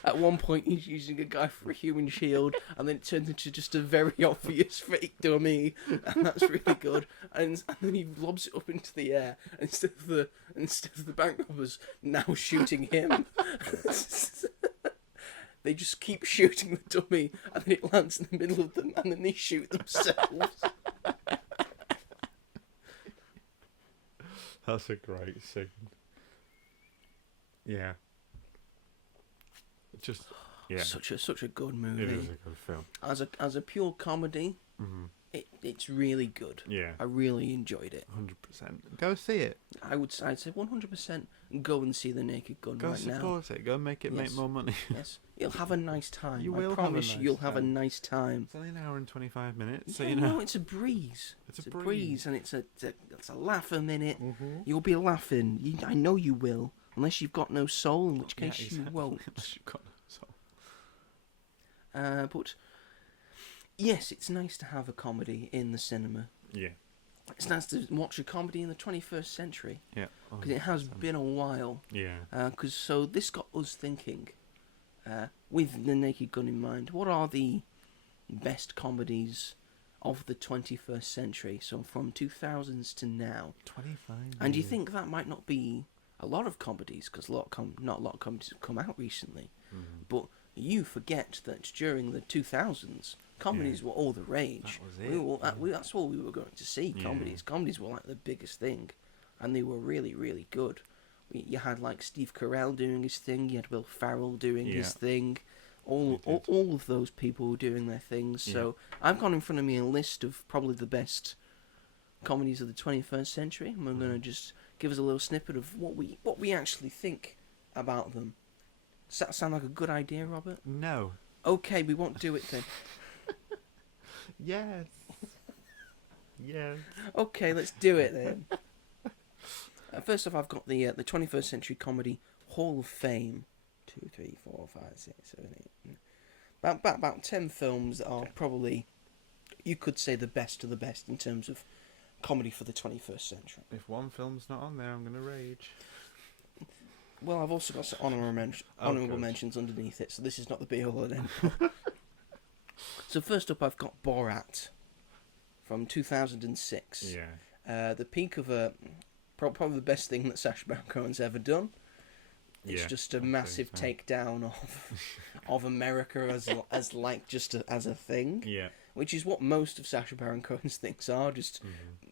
At one point, he's using a guy for a human shield, and then it turns into just a very obvious fake dummy, and that's really good. And then he lobs it up into the air, and instead of the bank robbers now shooting him, they just keep shooting the dummy, and then it lands in the middle of them, and then they shoot themselves. That's a great scene. Yeah. Just, yeah. Such a good movie. It is a good film. As a pure comedy, it's really good. Yeah. I really enjoyed it. 100%. Go see it. I'd say 100% go and see The Naked Gun Go right now. support it. Go make it make more money. Yes, you'll have a nice time. You will I promise have a nice you'll have a time. nice time. It's only an hour and 25 minutes, so Yeah, you know. no, it's a breeze. It's a breeze, and it's a laugh a minute. Mm-hmm. You'll be laughing. I know you will, unless you've got no soul, in which case you won't. Unless you've got no soul. But yes, it's nice to have a comedy in the cinema. Yeah. It's nice to watch a comedy in the 21st century. Yeah. Because it has been a while. Yeah. So this got us thinking, with The Naked Gun in mind, what are the best comedies of the 21st century? So from 2000s to now. 25. And do you think that might not be a lot of comedies? Because not a lot of comedies have come out recently. Mm. But you forget that during the 2000s, comedies were all the rage. That was it. That's all we were going to see, comedies. Comedies were like the biggest thing. And they were really, really good. You had like Steve Carell doing his thing. You had Will Ferrell doing his thing. All of those people were doing their things. So I've got in front of me a list of probably the best comedies of the 21st century. And we're going to just give us a little snippet of what we actually think about them. Does that sound like a good idea, Robert? No. Okay, we won't do it then. Yes. Yes. Okay, let's do it then. First off, I've got the 21st Century Comedy Hall of Fame. 2, 3, 4, 5, 6, 7, 8. About 10 films that are probably, you could say, the best of the best in terms of comedy for the 21st century. If one film's not on there, I'm going to rage. Well, I've also got some honourable mentions underneath it, so this is not the be-all and end-all. So first up, I've got Borat from 2006. Yeah. The peak of probably the best thing that Sacha Baron Cohen's ever done. It's just a massive takedown of America as a thing. Yeah. Which is what most of Sacha Baron Cohen's things are, just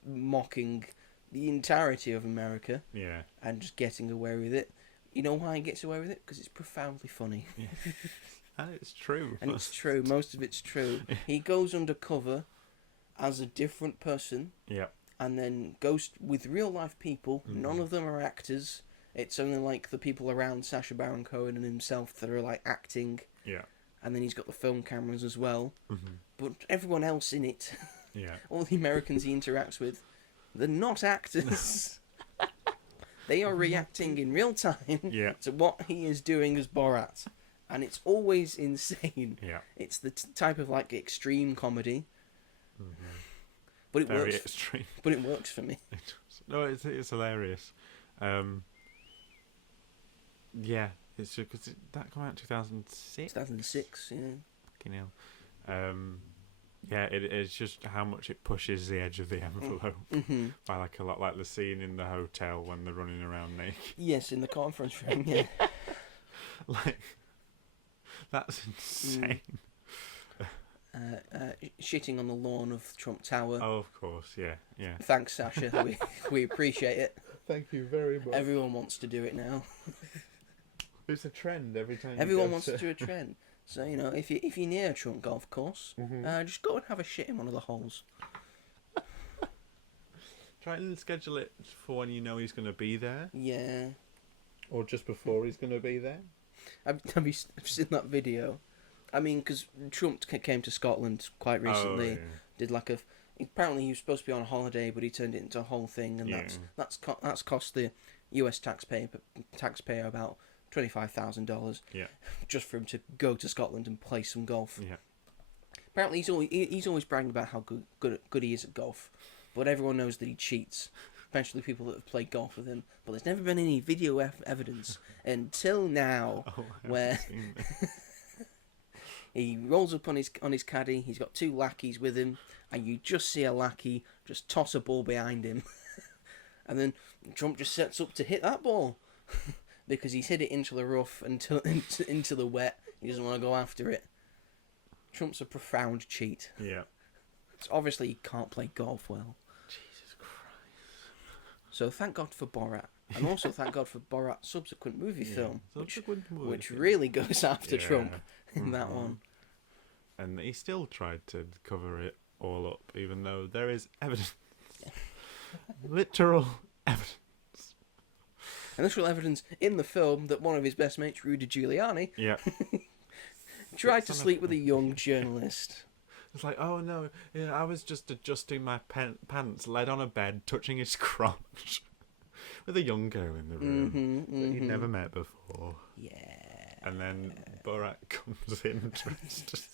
mocking the entirety of America. Yeah. And just getting away with it. You know why he gets away with it? Because it's profoundly funny. Yeah. And it's true. And it's true. Most of it's true. He goes undercover as a different person. Yeah. And then goes with real life people. None of them are actors. It's only like the people around Sacha Baron Cohen and himself that are like acting. Yeah. And then he's got the film cameras as well. Mm-hmm. But everyone else in it, Yeah. all the Americans he interacts with, they're not actors. They are reacting in real time to what he is doing as Borat. And it's always insane. Yeah. It's the type of like extreme comedy. Mm-hmm. But it Very works. extreme. But it works for me. No, it's hilarious. Yeah, it's just because that came out in 2006. 2006, yeah. Fucking hell. Yeah, it's just how much it pushes the edge of the envelope by like a lot, like the scene in the hotel when they're running around naked. Yes, in the conference room, yeah. Like, that's insane. Shitting on the lawn of Trump Tower. Oh, of course, yeah. Thanks, Sasha. we appreciate it. Thank you very much. Everyone wants to do it now. It's a trend every time. Everyone wants to do a trend. So, you know, if you're near a Trump golf course, just go and have a shit in one of the holes. Try and schedule it for when you know he's going to be there. Yeah. Or just before he's going to be there. Have you seen that video? I mean, because Trump came to Scotland quite recently. Oh, yeah. Did like a... Apparently he was supposed to be on a holiday, but he turned it into a whole thing, and that's cost the US taxpayer about $25,000. Yeah. Just for him to go to Scotland and play some golf. Yeah. Apparently he's always bragging about how good he is at golf, but everyone knows that he cheats. Especially people that have played golf with him. But there's never been any video evidence until now where he rolls up on his caddy. He's got two lackeys with him, and you just see a lackey just toss a ball behind him, and then Trump just sets up to hit that ball because he's hit it into the rough into the wet. He doesn't want to go after it. Trump's a profound cheat. Yeah. It's obviously he can't play golf well. Jesus Christ. So thank God for Borat. And also thank God for Borat's subsequent movie film, which really goes after Trump in that one. And he still tried to cover it all up, even though there is evidence. Literal evidence. And literal evidence in the film that one of his best mates, Rudy Giuliani, tried to sleep with a young journalist. It's like, oh no, I was just adjusting my pants, laid on a bed, touching his crotch, with a young girl in the room that he'd never met before. Yeah. And then Borat comes in dressed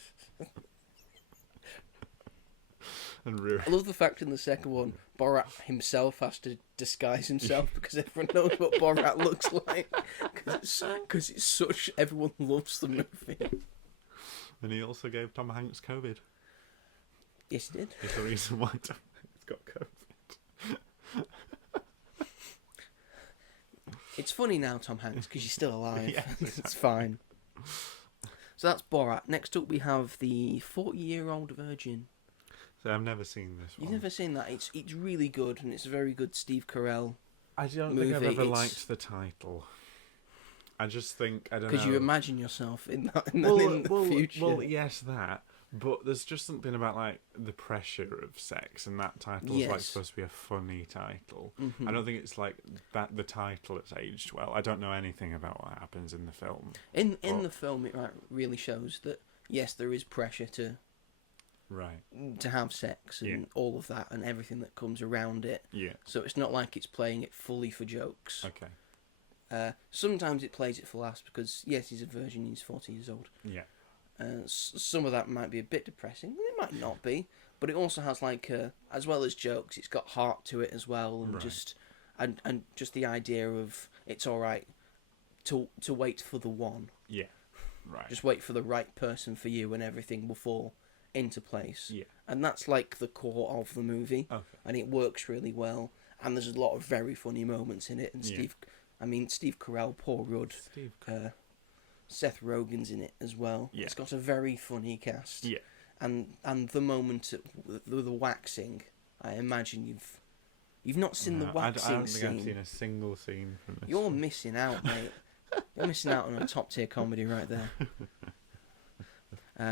and ruins. I love the fact in the second one, Borat himself has to disguise himself because everyone knows what Borat looks like. Because it's such... Everyone loves the movie. And he also gave Tom Hanks COVID. Yes, he did. It's the reason why Tom Hanks got COVID. It's funny now, Tom Hanks, because you're still alive. Yes, exactly. It's fine. So that's Borat. Next up we have the 40-Year-Old Virgin. So I've never seen this one. You've never seen that? It's really good, and it's a very good Steve Carell I don't movie. think I've ever liked the title. I just think, I don't know. Because you imagine yourself in the future. Well, yes, that. But there's just something about like the pressure of sex, and that title's like supposed to be a funny title. I don't think it's like that. The title has aged well. I don't know anything about what happens in the film. In the film, it really shows that yes, there is pressure to have sex and all of that and everything that comes around it. Yeah. So it's not like it's playing it fully for jokes. Okay. Sometimes it plays it for laughs because yes, he's a virgin. He's 40 years old. Yeah. Some of that might be a bit depressing. It might not be, but it also has like as well as jokes, it's got heart to it as well, and Right. just the idea of it's all right to wait for the one. Yeah. Right. Just wait for the right person for you, and everything will fall into place. Yeah. And that's like the core of the movie, Okay. and it works really well. And there's a lot of very funny moments in it. And Yeah. Steve Carell, Paul Rudd, Steve. Seth Rogen's in it as well. Yeah. It's got a very funny cast. Yeah. And the moment the waxing, I imagine you've not seen the No, waxing I don't think scene. I've seen a single scene from this. You're missing out, mate. You're missing out on a top tier comedy right there.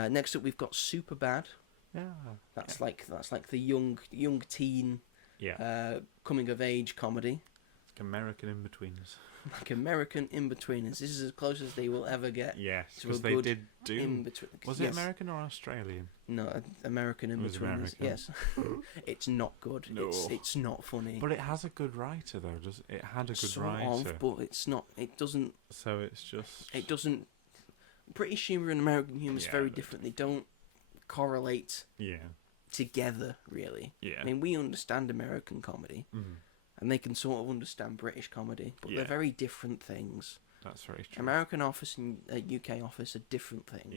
Next up, we've got Superbad. Yeah. That's like the young teen Yeah. coming of age comedy. It's like American in-betweeners. Like American in-betweeners. This is as close as they will ever get. Yes, to a because they good did do. In-between. Was Yes. it American or Australian? No, American It was in-betweeners. American. Yes. It's not good. No. It's not funny. But it has a good writer though. Does it had a good sort writer? of, but it's not. It doesn't. So it's just. It doesn't. British humour and American humour is Yeah, very they- different. They don't correlate Yeah. together, really. Yeah. I mean, we understand American comedy, Mhm. and they can sort of understand British comedy, but Yeah. they're very different things. That's very true. American Office and UK Office are different things.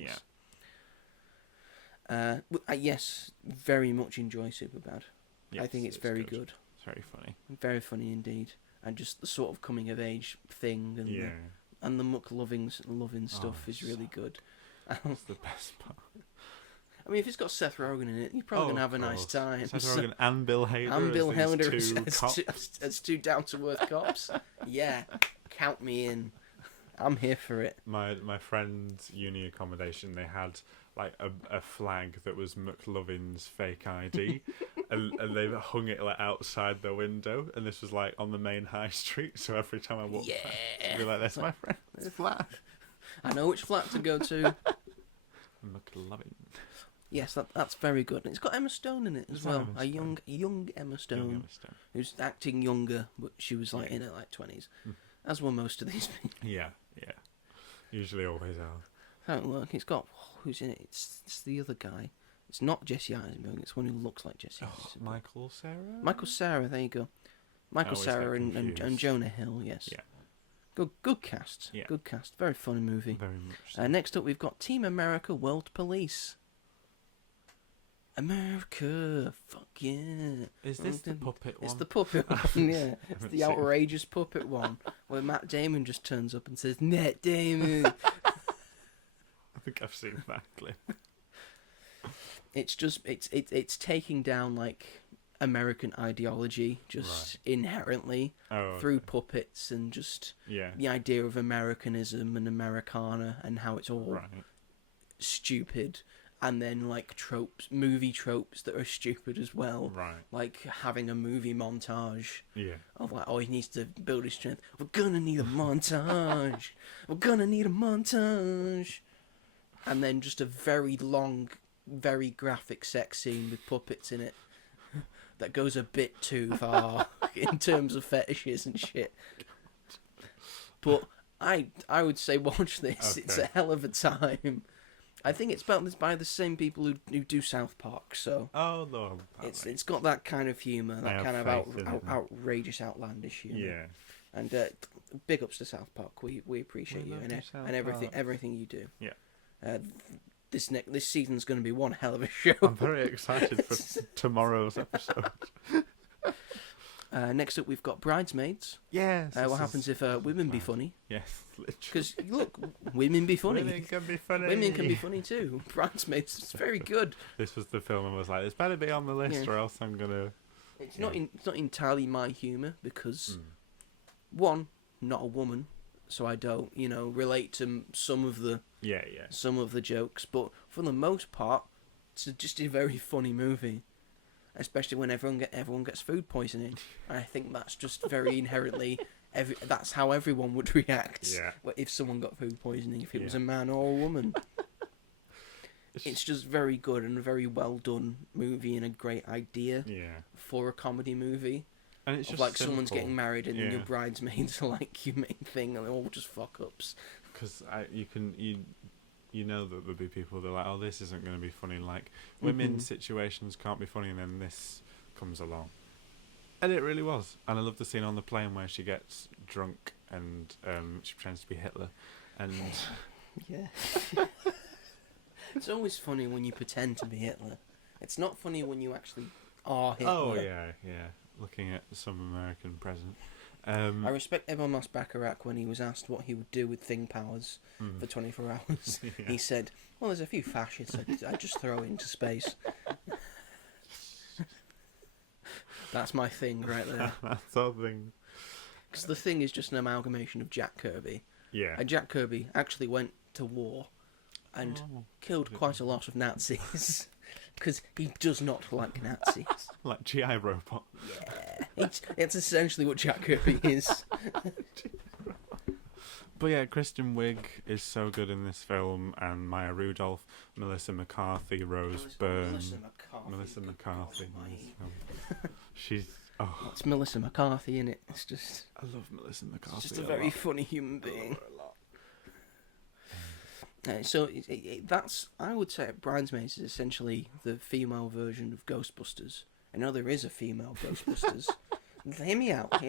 Yeah. Yes, very much enjoy Superbad. I Yes, think it's very good. It's very funny. Very funny indeed. And just the sort of coming of age thing and Yeah. the loving stuff is it's really good. That's the best part. I mean, if it's got Seth Rogen in it, you're probably going to have a nice time. Seth Rogen and Bill Hader. And Bill as these Hader two cops. as two down-to-earth cops. Yeah, count me in. I'm here for it. My friend's uni accommodation, they had like a flag that was McLovin's fake ID, and they hung it like outside the window, and this was like on the main high street. So every time I walked past, I'd be like, "That's my friend's flat." I know which flat to go to. McLovin. Yes, that's very good. And it's got Emma Stone in it as It's well. Emma A Stone. young Emma Stone, Young Emma Stone. who's acting younger, but she was like in her like 20s, as were most of these people. Yeah, yeah. Usually always are. Don't look. It's got who's in it? It's the other guy. It's not Jesse Eisenberg. It's one who looks like Jesse Eisenberg. Michael Cera? Michael Cera. There you go. Michael always get Cera and confused. Jonah Hill. Yes. Yeah. Good cast. Yeah. Good cast. Very funny movie. Very much so. Next up, we've got Team America: World Police. America, fuck yeah! Is this the puppet one? It's the puppet one, yeah. It's haven't the seen it. outrageous puppet one where Matt Damon just turns up and says, "Matt Damon." I think I've seen that clip. It's just it's taking down like American ideology just inherently Oh, through puppets and just yeah. the idea of Americanism and Americana and how it's all Right. stupid, and then like movie tropes that are stupid as well. Right. Like having a movie montage Yeah. of like, oh, he needs to build his strength. We're gonna need a montage. We're gonna need a montage. And then just a very long, very graphic sex scene with puppets in it that goes a bit too far in terms of fetishes and shit. But I would say watch this. It's a Okay. hell of a time. I think it's by the same people who do South Park, so Oh, no. it's got that kind of humour, that have kind of faith in it. outrageous, outlandish humour. Yeah. And big ups to South Park. We appreciate We you love and you, South everything Park. everything you do. Yeah. This season's going to be one hell of a show. I'm very excited for tomorrow's episode. Next up, we've got Bridesmaids. Yes. What happens if women be funny? Yes, literally. Because look, women be funny. Women can be funny. Women can be funny too. Bridesmaids is very good. This was the film I was like, it's better be on the list Yeah. or else I'm going to... It's not entirely my humour because Hmm. one, not a woman, so I don't relate to some of the Yeah. jokes, but for the most part, it's just a very funny movie, especially when everyone gets food poisoning. I think that's just very inherently that's how everyone would react Yeah. if someone got food poisoning, if it was Yeah. a man or a woman. It's just very good and a very well done movie and a great idea Yeah. for a comedy movie. And it's Of just like someone's simple. getting married and then your Yeah. bridesmaids are like your main thing and they're all just fuck ups. Because you know that there'll be people that are like, oh, this isn't going to be funny. Like, women's situations can't be funny, and then this comes along. And it really was. And I love the scene on the plane where she gets drunk and she pretends to be Hitler. And Yeah. It's always funny when you pretend to be Hitler. It's not funny when you actually are Hitler. oh yeah, looking at some American president. I respect Evan Moss Bacharach when he was asked what he would do with thing powers for 24 hours. Yeah. He said, well, there's a few fascists I'd just throw into space. That's my thing right there. That's our thing. Because the thing is just an amalgamation of Jack Kirby. Yeah. And Jack Kirby actually went to war and killed quite a lot of Nazis. Because he does not like Nazis. Like G.I. Robot. Yeah. It's essentially what Jack Kirby is. But yeah, Kristen Wiig is so good in this film, and Maya Rudolph, Melissa McCarthy, Rose Byrne. Melissa McCarthy in this film. She's... Oh. It's Melissa McCarthy, innit? It's just... I love Melissa McCarthy. She's just a very funny human being. So that's, I would say, Bridesmaids is essentially the female version of Ghostbusters. I know there is a female Ghostbusters. Hear me out.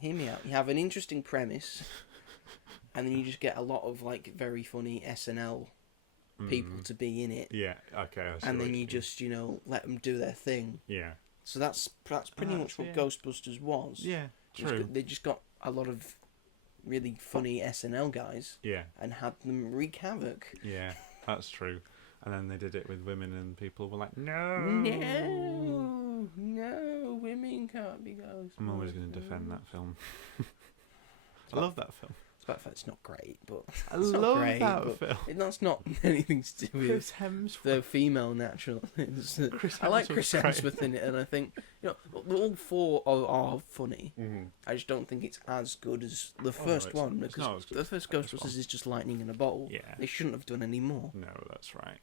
You have an interesting premise, and then you just get a lot of like very funny SNL people to be in it. Yeah, okay. And then you just, let them do their thing. Yeah. So that's pretty much what Ghostbusters was. Yeah, true. They just got a lot of really funny SNL guys. Yeah. And had them wreak havoc. Yeah, that's true. And then they did it with women, and people were like, no, women can't be ghosts. I'm always going to defend that film. I love that film. It's not great, but I love that film. That's not anything to do with Chris Hemsworth. The female natural. I like Chris Hemsworth in it, and I think all four are funny. Mm-hmm. I just don't think it's as good as the first one, because the first Ghostbusters is just lightning in a bottle. Yeah, they shouldn't have done any more. No, that's right.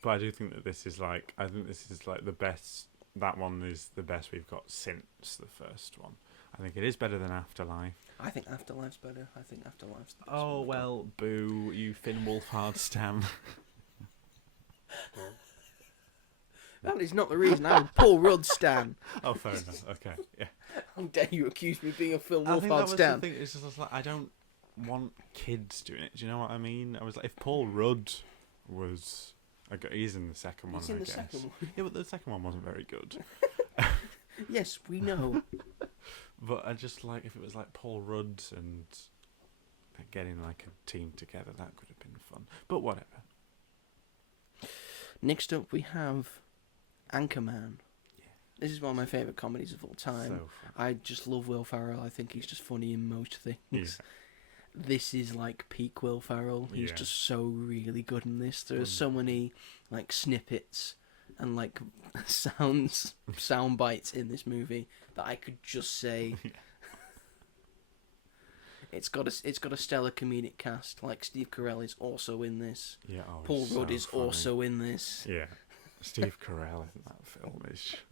But I do think that this is like the best. That one is the best we've got since the first one. I think it is better than Afterlife. I think Afterlife's better. I think Afterlife's the best. Oh, well, boo, you Finn Wolfhard stan. That is not the reason I'm Paul Rudd stan. Oh, fair enough. Okay, yeah. How dare you accuse me of being a Phil Wolfhard stan? I think that was the thing. It's just like, I don't want kids doing it. Do you know what I mean? I was like, if Paul Rudd was... He's in the second one, I guess. Second one. Yeah, but the second one wasn't very good. Yes, we know. But I just like, if it was like Paul Rudd and getting like a team together, that could have been fun. But whatever. Next up, we have Anchorman. Yeah. This is one of my favourite comedies of all time. So I just love Will Ferrell. I think he's just funny in most things. Yeah. This is like peak Will Ferrell. He's just so really good in this. There are so many like snippets and like sound bites in this movie that I could just say. It's got a stellar comedic cast. Like Steve Carell is also in this. Yeah, Paul Rudd is also in this. Yeah, Steve Carell in that film is just...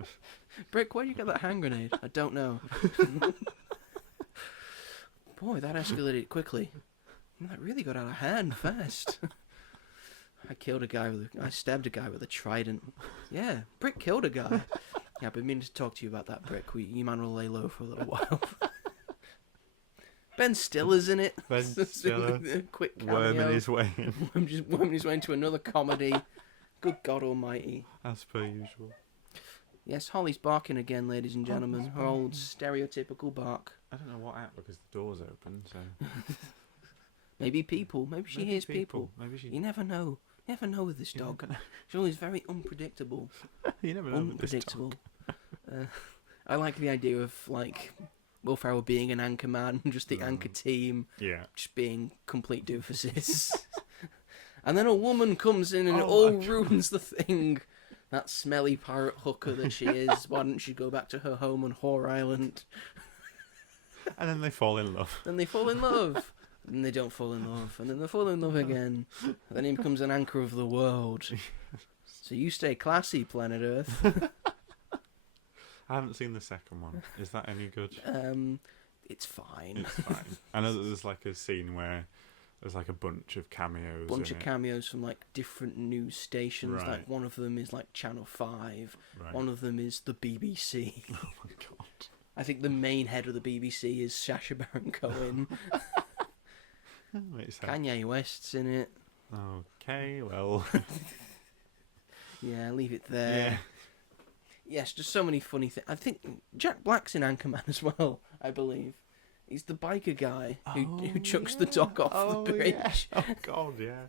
Brick, where did you get that hand grenade? I don't know. Boy, that escalated quickly. That really got out of hand fast. I stabbed a guy with a trident. Yeah, Brick killed a guy. Yeah, I've been meaning to talk to you about that, Brick. You man will lay low for a little while. Ben Stiller's in it. Ben Stiller. Quick cameo. Worming his way in. Worming his way into another comedy. Good God Almighty. As per usual. Yes, Holly's barking again, ladies and gentlemen. Her old stereotypical bark. I don't know what app, because the door's open, so... Maybe people. Maybe she hears people. Maybe she... You never know. You never know with this dog. She's always very unpredictable. You never know with this dog. I like the idea of, like, Will Ferrell being an anchor man, just the anchor team. Yeah. Just being complete doofuses. And then a woman comes in and it all ruins the thing. That smelly pirate hooker that she is. Why don't she go back to her home on Whore Island? And then they fall in love. Then they fall in love. And they don't fall in love. And then they fall in love again. And then he becomes an anchor of the world. So you stay classy, planet Earth. I haven't seen the second one. Is that any good? It's fine. It's fine. I know that there's like a scene where There's like a bunch of cameos. Cameos from like different news stations. Right. Like one of them is like Channel 5. Right. One of them is the BBC. Oh my god. I think the main head of the BBC is Sacha Baron Cohen. Makes sense. Kanye West's in it. Okay, well. Yeah, leave it there. Yeah. Yes, just so many funny things. I think Jack Black's in Anchorman as well, I believe. He's the biker guy who chucks the dog off the bridge. Yeah. Oh god, yeah.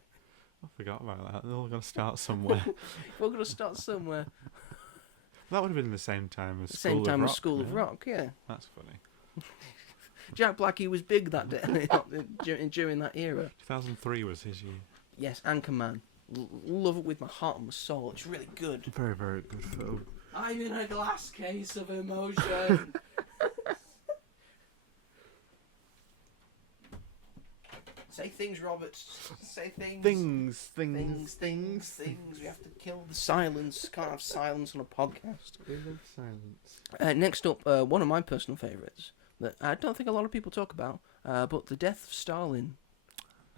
I forgot about that. They're all going to start somewhere. We're going to start somewhere. That would have been the same time as School of Rock, yeah. That's funny. Jack Black, he was big that day, during that era. 2003 was his year. Yes, Anchorman. Love it with my heart and my soul. It's really good. Very, very good film. I'm in a glass case of emotion. Say things, Robert. Say things. Things. We have to kill the silence. Can't have silence on a podcast. We love silence. Next up, one of my personal favourites that I don't think a lot of people talk about, but The Death of Stalin.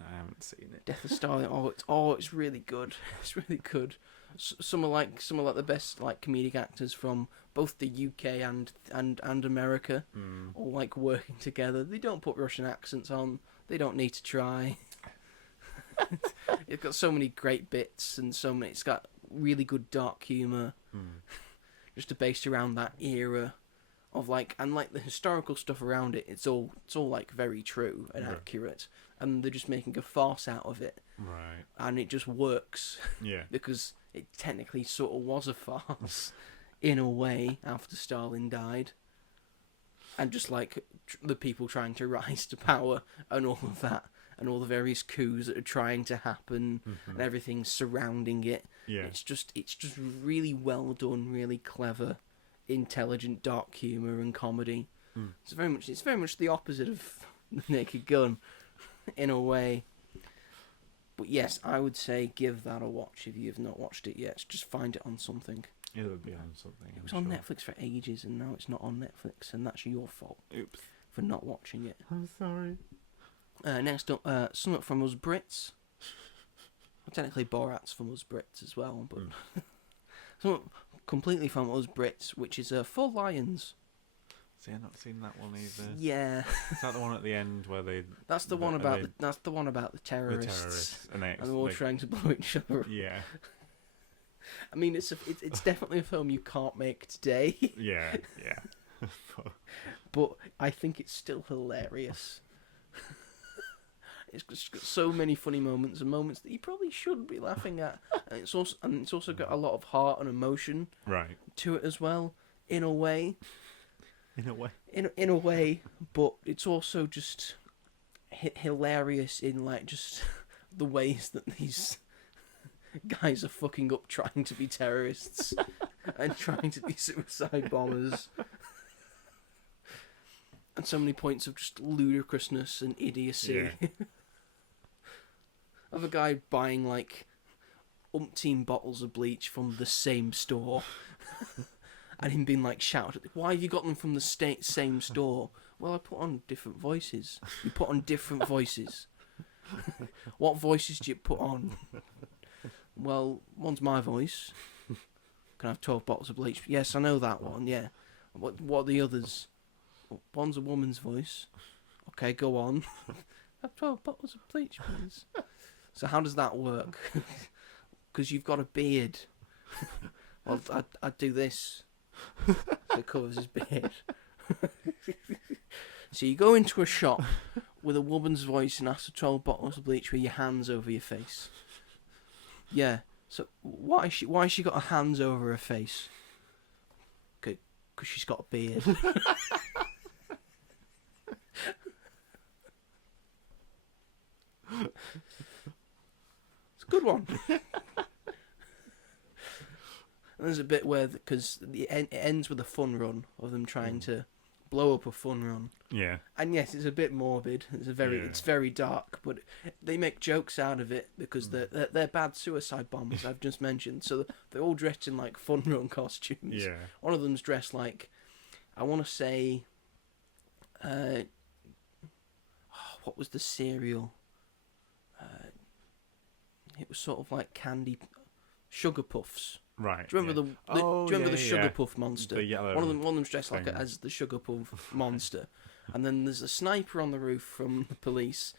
I haven't seen it. Death of Stalin. It's really good. It's really good. Some are like the best like comedic actors from both the UK and America, all like working together. They don't put Russian accents on. They don't need to try. It's got so many great bits and it's got really good dark humour, just based around that era of like the historical stuff around it. It's all like very true and accurate, and they're just making a farce out of it. Right. And it just works. Yeah. Because it technically sort of was a farce in a way after Stalin died. And just like the people trying to rise to power and all of that, and all the various coups that are trying to happen, and everything surrounding it. Yeah. It's just really well done, really clever, intelligent, dark humour and comedy. It's very much the opposite of The Naked Gun, in a way. But yes, I would say give that a watch if you have not watched it yet. Just find it on something. It would be on something. It was on Netflix for ages, and now it's not on Netflix, and that's your fault. Oops. For not watching it. I'm sorry. Next up, something from Us Brits. Well, technically, Borat's from Us Brits as well, but something completely from Us Brits, which is Four Lions. See, I've not seen that one either. Yeah. Is that the one at the end where they? That's the one about the terrorists. The terrorists, and they're all trying to blow each other. Yeah. I mean, it's definitely a film you can't make today. Yeah. But I think it's still hilarious. It's just got so many funny moments and moments that you probably should be laughing at. And it's also got a lot of heart and emotion to it as well, in a way. In a way, but it's also just hilarious in like just the ways that these guys are fucking up trying to be terrorists and trying to be suicide bombers. And so many points of just ludicrousness and idiocy. Yeah. Of a guy buying like umpteen bottles of bleach from the same store. And him being like shouted, "Why have you got them from the same store?" Well, I put on different voices. You put on different voices. What voices do you put on? Well, one's my voice. Can I have 12 bottles of bleach? Yes, I know that one, yeah. What are the others? One's a woman's voice. Okay, go on. Have 12 bottles of bleach, please. So how does that work? Because you've got a beard. Well, I'd do this. So it covers his beard. So you go into a shop with a woman's voice and ask for 12 bottles of bleach with your hands over your face. Yeah. So why has she got her hands over her face? Because she's got a beard. It's a good one. And there's a bit where, because it ends with a fun run of them trying to blow up a fun run. Yeah. And yes, it's a bit morbid. It's very dark, but they make jokes out of it because they're bad suicide bombers I've just mentioned. So they're all dressed in like fun run costumes. Yeah. One of them's dressed like, I want to say, what was the cereal? It was sort of like candy, sugar puffs. Right. Do you remember do you remember the sugar puff monster? The yellow. One of them's dressed like thing. as the sugar puff monster, and then there's a sniper on the roof from the police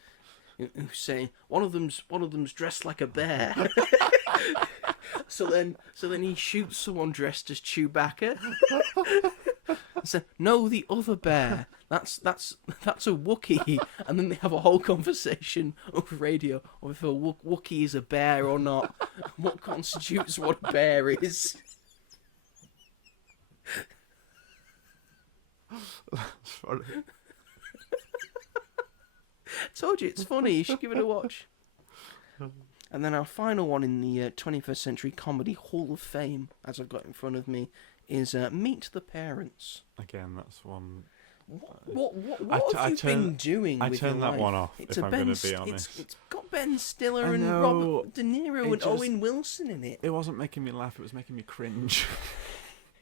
who's saying one of them's dressed like a bear. So then he shoots someone dressed as Chewbacca. So no, the other bear. That's a Wookiee. And then they have a whole conversation over radio of if a Wookiee is a bear or not, what constitutes what a bear is. That's funny. Told you it's funny. You should give it a watch. And then our final one in the 21st Century Comedy Hall of Fame, as I've got in front of me, is Meet the Parents. Again, that's one. What have you been doing? I with your turned that life? one off. It's if I'm going to be honest, it's got Ben Stiller I and know. Robert De Niro and Owen Wilson in it. it wasn't making me laugh. It was making me cringe.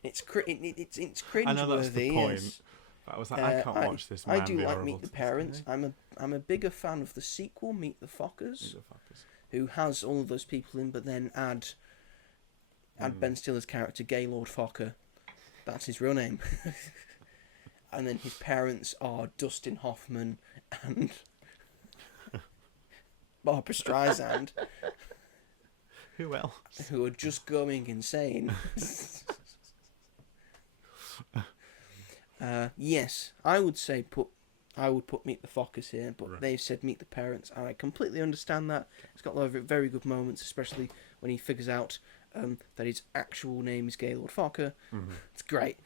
It's cringeworthy. I know that's the point. Yes. But I was like, I can't watch this. I Man do be like horrible Meet the to Parents. today. I'm a bigger fan of the sequel, Meet the Fockers, who has all of those people in, but then add Ben Stiller's character, Gaylord Fokker. That's his real name. And then his parents are Dustin Hoffman and Barbara Streisand, Who else? who are just going insane. Yes, I would put Meet the Fockers here, but Right. they've said Meet the Parents, and I completely understand that. It's got a lot of very good moments, especially when he figures out that his actual name is Gaylord Fokker. Mm-hmm. It's great.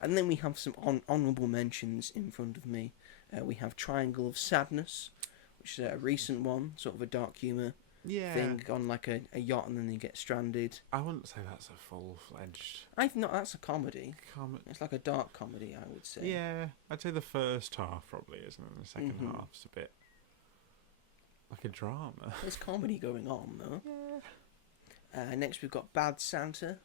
And then we have some honourable mentions in front of me. We have Triangle of Sadness, which is a recent one, sort of a dark humour thing on like a yacht, and then they get stranded. I wouldn't say that's a full-fledged That's a comedy. comedy. It's like a dark comedy, I would say. Yeah, I'd say the first half probably isn't, and the 2nd half's a bit like a drama. There's comedy going on, though. Yeah. Next, we've got Bad Santa.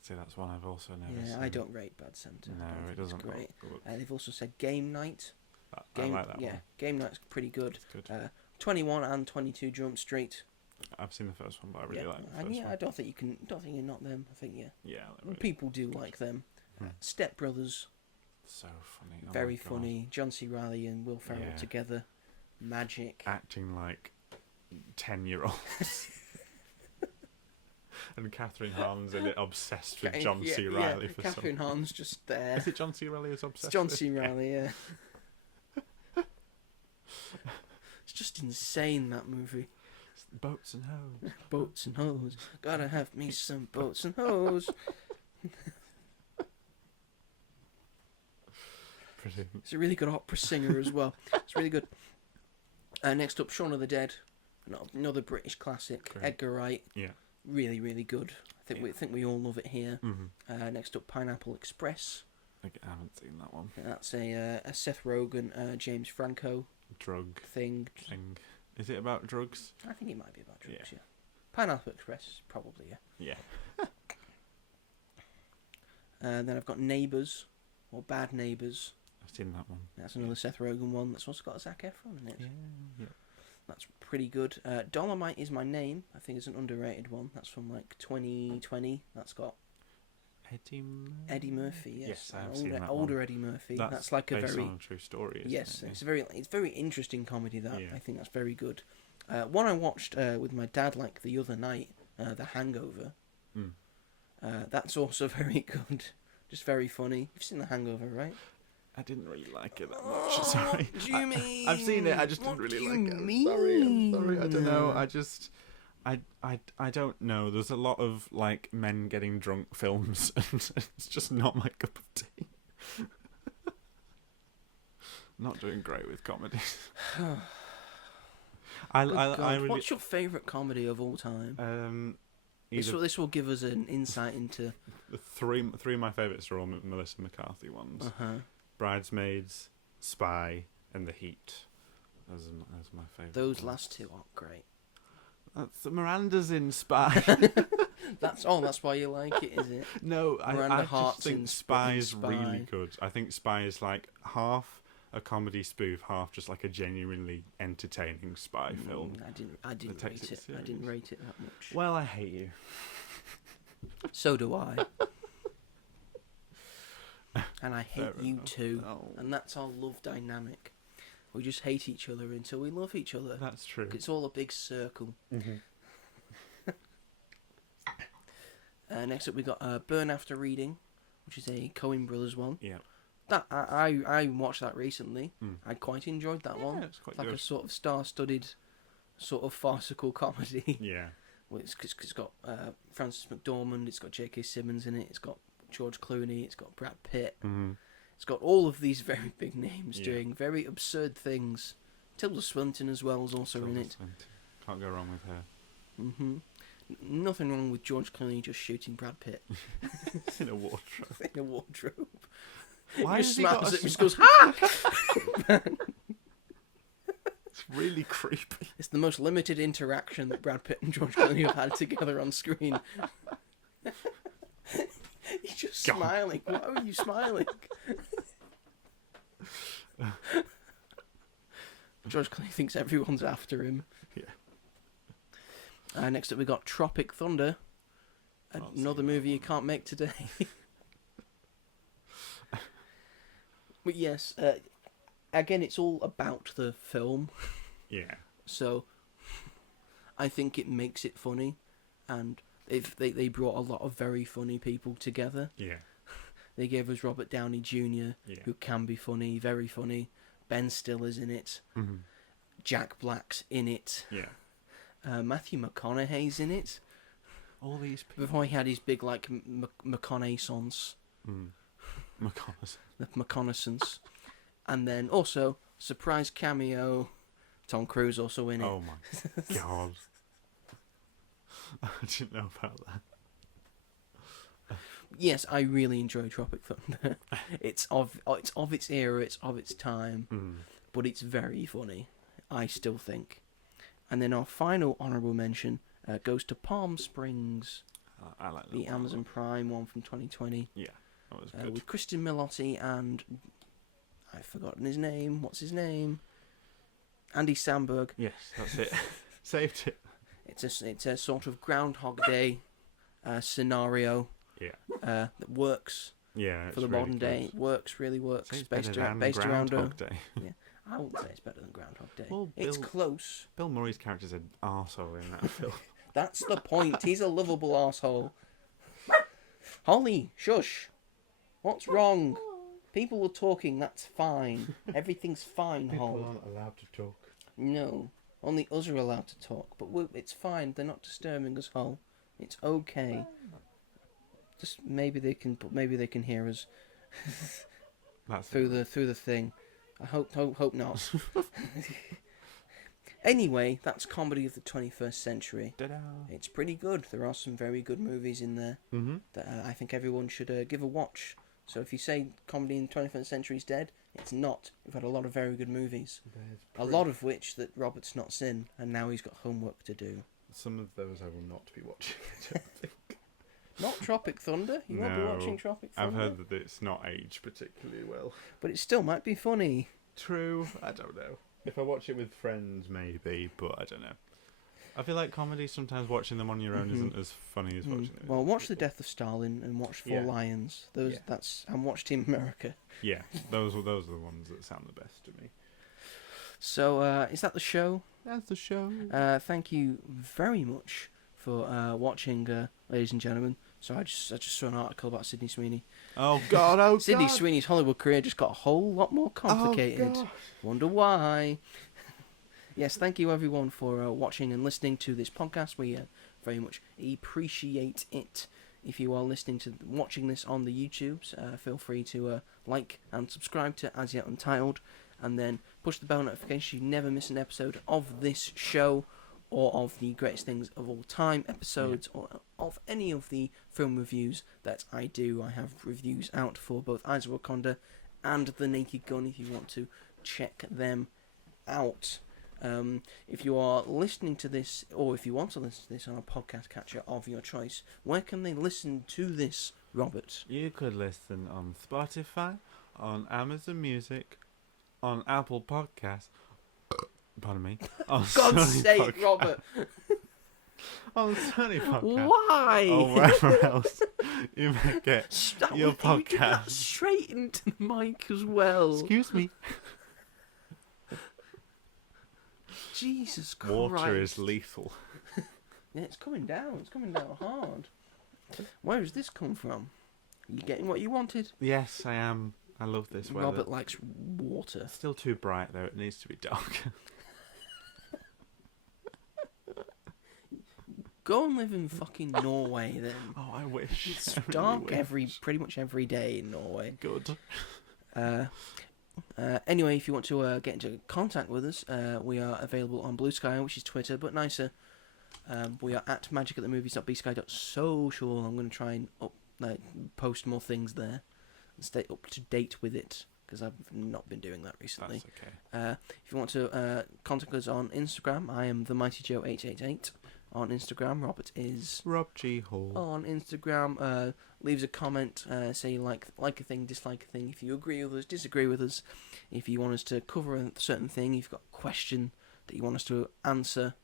See, that's one I've also never seen. I don't rate Bad Santa. No, I don't think it doesn't It's great. look They've also said Game Night. I like that one. Game Night's pretty good. It's good. 21 and 22 Jump Street. I've seen the first one, but I really like the and first one. I don't think you're not them. I think Yeah, they're really people do like them. Step Brothers, so funny. Oh very my God. funny. John C. Reilly and Will Ferrell Yeah. together, magic. Acting like 10-year-olds. And Catherine Hahn's in it, obsessed with John C. Reilly for some. Catherine Hahn's just there. Is it John C. Reilly who's obsessed? It's John with? C. Reilly, yeah. It's just insane, that movie. Boats and hoes. Boats and hoes. Gotta have me some boats and hoes. Brilliant. He's a really good opera singer as well. It's really good. Next up, Shaun of the Dead. Another British classic. Great. Edgar Wright. Yeah. Really, really good. I think we all love it here. Mm-hmm. Next up, Pineapple Express. I haven't seen that one. That's a Seth Rogen, James Franco Drug thing. Is it about drugs? I think it might be about drugs, yeah. Pineapple Express, probably, yeah. Yeah. Then I've got Neighbours, or Bad Neighbours. I've seen that one. That's another Seth Rogen one. That's also got Zac Efron in it. Yeah. That's pretty good. Dolomite Is My Name. I think it's an underrated one. That's from like 2020. That's got Eddie Murphy. Yes, I have seen that older one. Eddie Murphy. That's like a based very on a true story. Isn't yes. it? It's very interesting comedy. That Yeah. I think that's very good. One I watched with my dad like the other night. The Hangover. That's also very good. Just very funny. You've seen The Hangover, right? I didn't really like it that much. Sorry. What do you mean? I've seen it. I just didn't What really do like you it. mean? I'm sorry. I don't know. I don't know. There's a lot of like men getting drunk films, and it's just not my cup of tea. Not doing great with comedies. I really. What's your favourite comedy of all time? This will give us an insight into the three of my favourites are all Melissa McCarthy ones. Bridesmaids, Spy, and The Heat. Those are my favourite. Those ones. last two aren't great. That's Miranda's in Spy. That's why you like it, is it? No, Miranda I just Hart's think in Spy is Spy. really good. I think Spy is like half a comedy spoof, half just like a genuinely entertaining spy film. I didn't rate it. I didn't rate it that much. Well, I hate you. So do I. And I hate you enough. too. Oh. And that's our love dynamic. We just hate each other until we love each other. That's true. It's all a big circle. Mm-hmm. Next up, we got Burn After Reading, which is a Coen Brothers one. Yeah. That I watched that recently. I quite enjoyed that one. It's quite It's like good. a sort of star-studded, sort of farcical comedy. Yeah. Well, it's got Frances McDormand, it's got J.K. Simmons in it, it's got George Clooney, it's got Brad Pitt. Mm-hmm. It's got all of these very big names Yeah. doing very absurd things. Tilda Swinton as well is also in it. Can't go wrong with her. Mm-hmm. Nothing wrong with George Clooney just shooting Brad Pitt It's in a wardrobe. in a wardrobe. Why he just has he got smiles a at him, just goes, ha! It's really creepy. It's the most limited interaction that Brad Pitt and George Clooney have had together on screen. He's just God. smiling. Why are you smiling? George Clooney thinks everyone's after him. Yeah. Next up, we got Tropic Thunder, another movie you can't make today. But yes, again, it's all about the film. Yeah. So I think it makes it funny, and they brought a lot of very funny people together. Yeah. They gave us Robert Downey Jr., Yeah. who can be funny, very funny. Ben Stiller's in it. Mm-hmm. Jack Black's in it. Yeah. Matthew McConaughey's in it. All these people. Before he had his big like McConaissance, McConaissance, and then also surprise cameo, Tom Cruise also in it. Oh my god. I didn't know about that. Yes, I really enjoy Tropic Thunder. It's of its era, it's of its time, but it's very funny, I still think. And then our final honourable mention goes to Palm Springs, I like that the one. Amazon Prime one from 2020, Yeah, that was good. with Christian Milotti and I've forgotten his name. What's his name? Andy Samberg. Yes, that's it. Saved it. It's a sort of Groundhog Day scenario. Yeah. That works Yeah. for the modern day. Really works. It's Based around Groundhog Day. I wouldn't say it's better than Groundhog Day. Well, It's close. Bill Murray's character's an arsehole in that film. That's the point. He's a lovable arsehole. Holly, shush. What's wrong? People are talking. That's fine. Everything's fine, Holly. aren't allowed to talk. No, only us are allowed to talk. But it's fine. They're not disturbing us, Holly. It's okay. Just maybe they can hear us That's through the thing. I hope not. Anyway, that's Comedy of the 21st Century. Ta-da. It's pretty good. There are some very good movies in there that I think everyone should give a watch. So if you say Comedy in the 21st Century is dead, it's not. We've had a lot of very good movies. A lot of which that Robert's not seen, and now he's got homework to do. Some of those I will not be watching, I don't think. Not Tropic Thunder. You won't be watching Tropic Thunder. I've heard that it's not aged particularly well. But it still might be funny. True. I don't know. If I watch it with friends, maybe, but I don't know. I feel like comedy, sometimes watching them on your own isn't as funny as watching it. Well, watch The Death of Stalin and watch Four Lions. And watch Team America. Yeah, those are the ones that sound the best to me. So, is that the show? That's the show. Thank you very much for watching, ladies and gentlemen. So I just saw an article about Sydney Sweeney. Oh God! Sydney Sweeney's Hollywood career just got a whole lot more complicated. Oh, Wonder why? Yes, thank you everyone for watching and listening to this podcast. We very much appreciate it. If you are watching this on the YouTubes, feel free to like and subscribe to As Yet Untitled, and then push the bell notification so you never miss an episode of this show, or of the Greatest Things of All Time episodes, or of any of the film reviews that I do. I have reviews out for both Eyes of Wakanda and The Naked Gun if you want to check them out. If you are listening to this, or if you want to listen to this on a podcast catcher of your choice, where can they listen to this, Robert? You could listen on Spotify, on Amazon Music, on Apple Podcasts. Pardon me. On God's Sony sake, Podcast- Robert. On Sony Podcast. Why? Or wherever else you may get Stop, your you did that podcast. straight into the mic as well. Excuse me. Jesus Christ. Water is lethal. Yeah, it's coming down. It's coming down hard. Where does this come from? You getting what you wanted? Yes, I am. I love this weather. Robert likes water. Still too bright though. It needs to be dark. Go and live in fucking Norway then. Oh, I wish. It's I really dark wish. pretty much every day in Norway. Good. Anyway, if you want to get into contact with us, we are available on Blue Sky, which is Twitter, but nicer. We are at magicatthemovies.bsky.social. I'm going to try and post more things there and stay up to date with it, because I've not been doing that recently. That's okay. If you want to contact us on Instagram, I am themightyjoe888 on Instagram. Robert is robghall. on Instagram. Leaves a comment, say you like a thing, dislike a thing. If you agree with us, disagree with us. If you want us to cover a certain thing, if you've got a question that you want us to answer,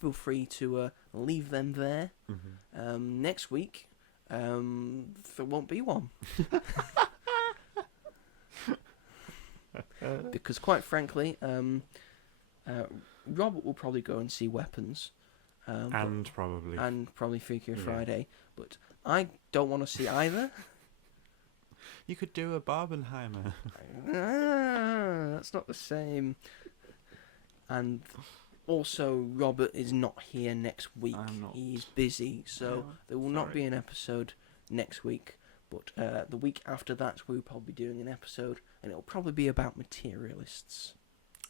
feel free to leave them there. Mm-hmm. Next week, there won't be one. Because quite frankly, Robert will probably go and see Weapons. And probably Freakier Yeah. Friday, but I don't want to see either. You could do a Barbenheimer. That's not the same. And also, Robert is not here next week. I'm not. He's busy, so Oh, there will not sorry. be an episode next week. But the week after that, we'll probably be doing an episode, and it'll probably be about materialists.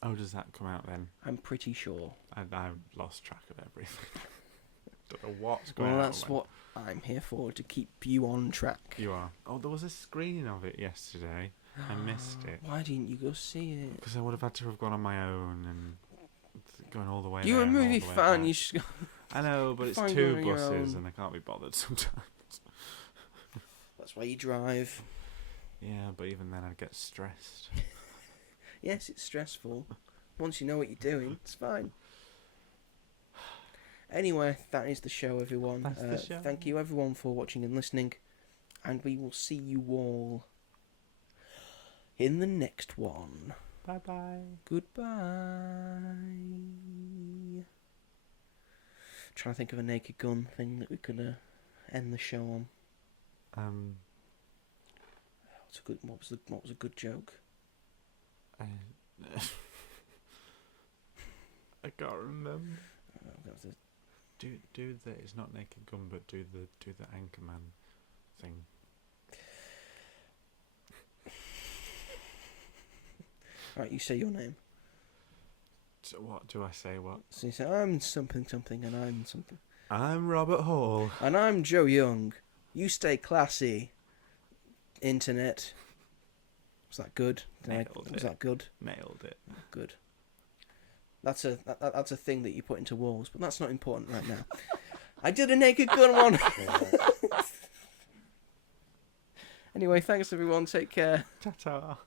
Oh, does that come out then? I'm pretty sure. I've lost track of everything. Don't know what's going Well, on. that's what I'm here for, to keep you on track. You are. Oh, there was a screening of it yesterday. I missed it. Why didn't you go see it? Because I would have had to have gone on my own and going all the way You're there a and all movie the way fan. back. You should go. I know, but it's Fine, two go on your buses own. and I can't be bothered sometimes. That's why you drive. Yeah, but even then I'd get stressed. Yes, it's stressful. Once you know what you're doing, it's fine. Anyway, that is the show, everyone. That's the show. Thank you, everyone, for watching and listening. And we will see you all in the next one. Bye-bye. Goodbye. Trying to think of a Naked Gun thing that we could end the show on. What was a good joke? I can't remember. I'm gonna have to- Do the it's not Naked Gun, but do the Anchorman thing. Right, you say your name. So what do I say? What? So you say, I'm something something, and I'm something. I'm Robert Hall. And I'm Joe Young. You stay classy, internet. Was that good? Was that good? Nailed it. Good. That's a thing that you put into walls, but that's not important right now. I did a Naked Gun one. Anyway, thanks everyone. Take care. Ta-ta.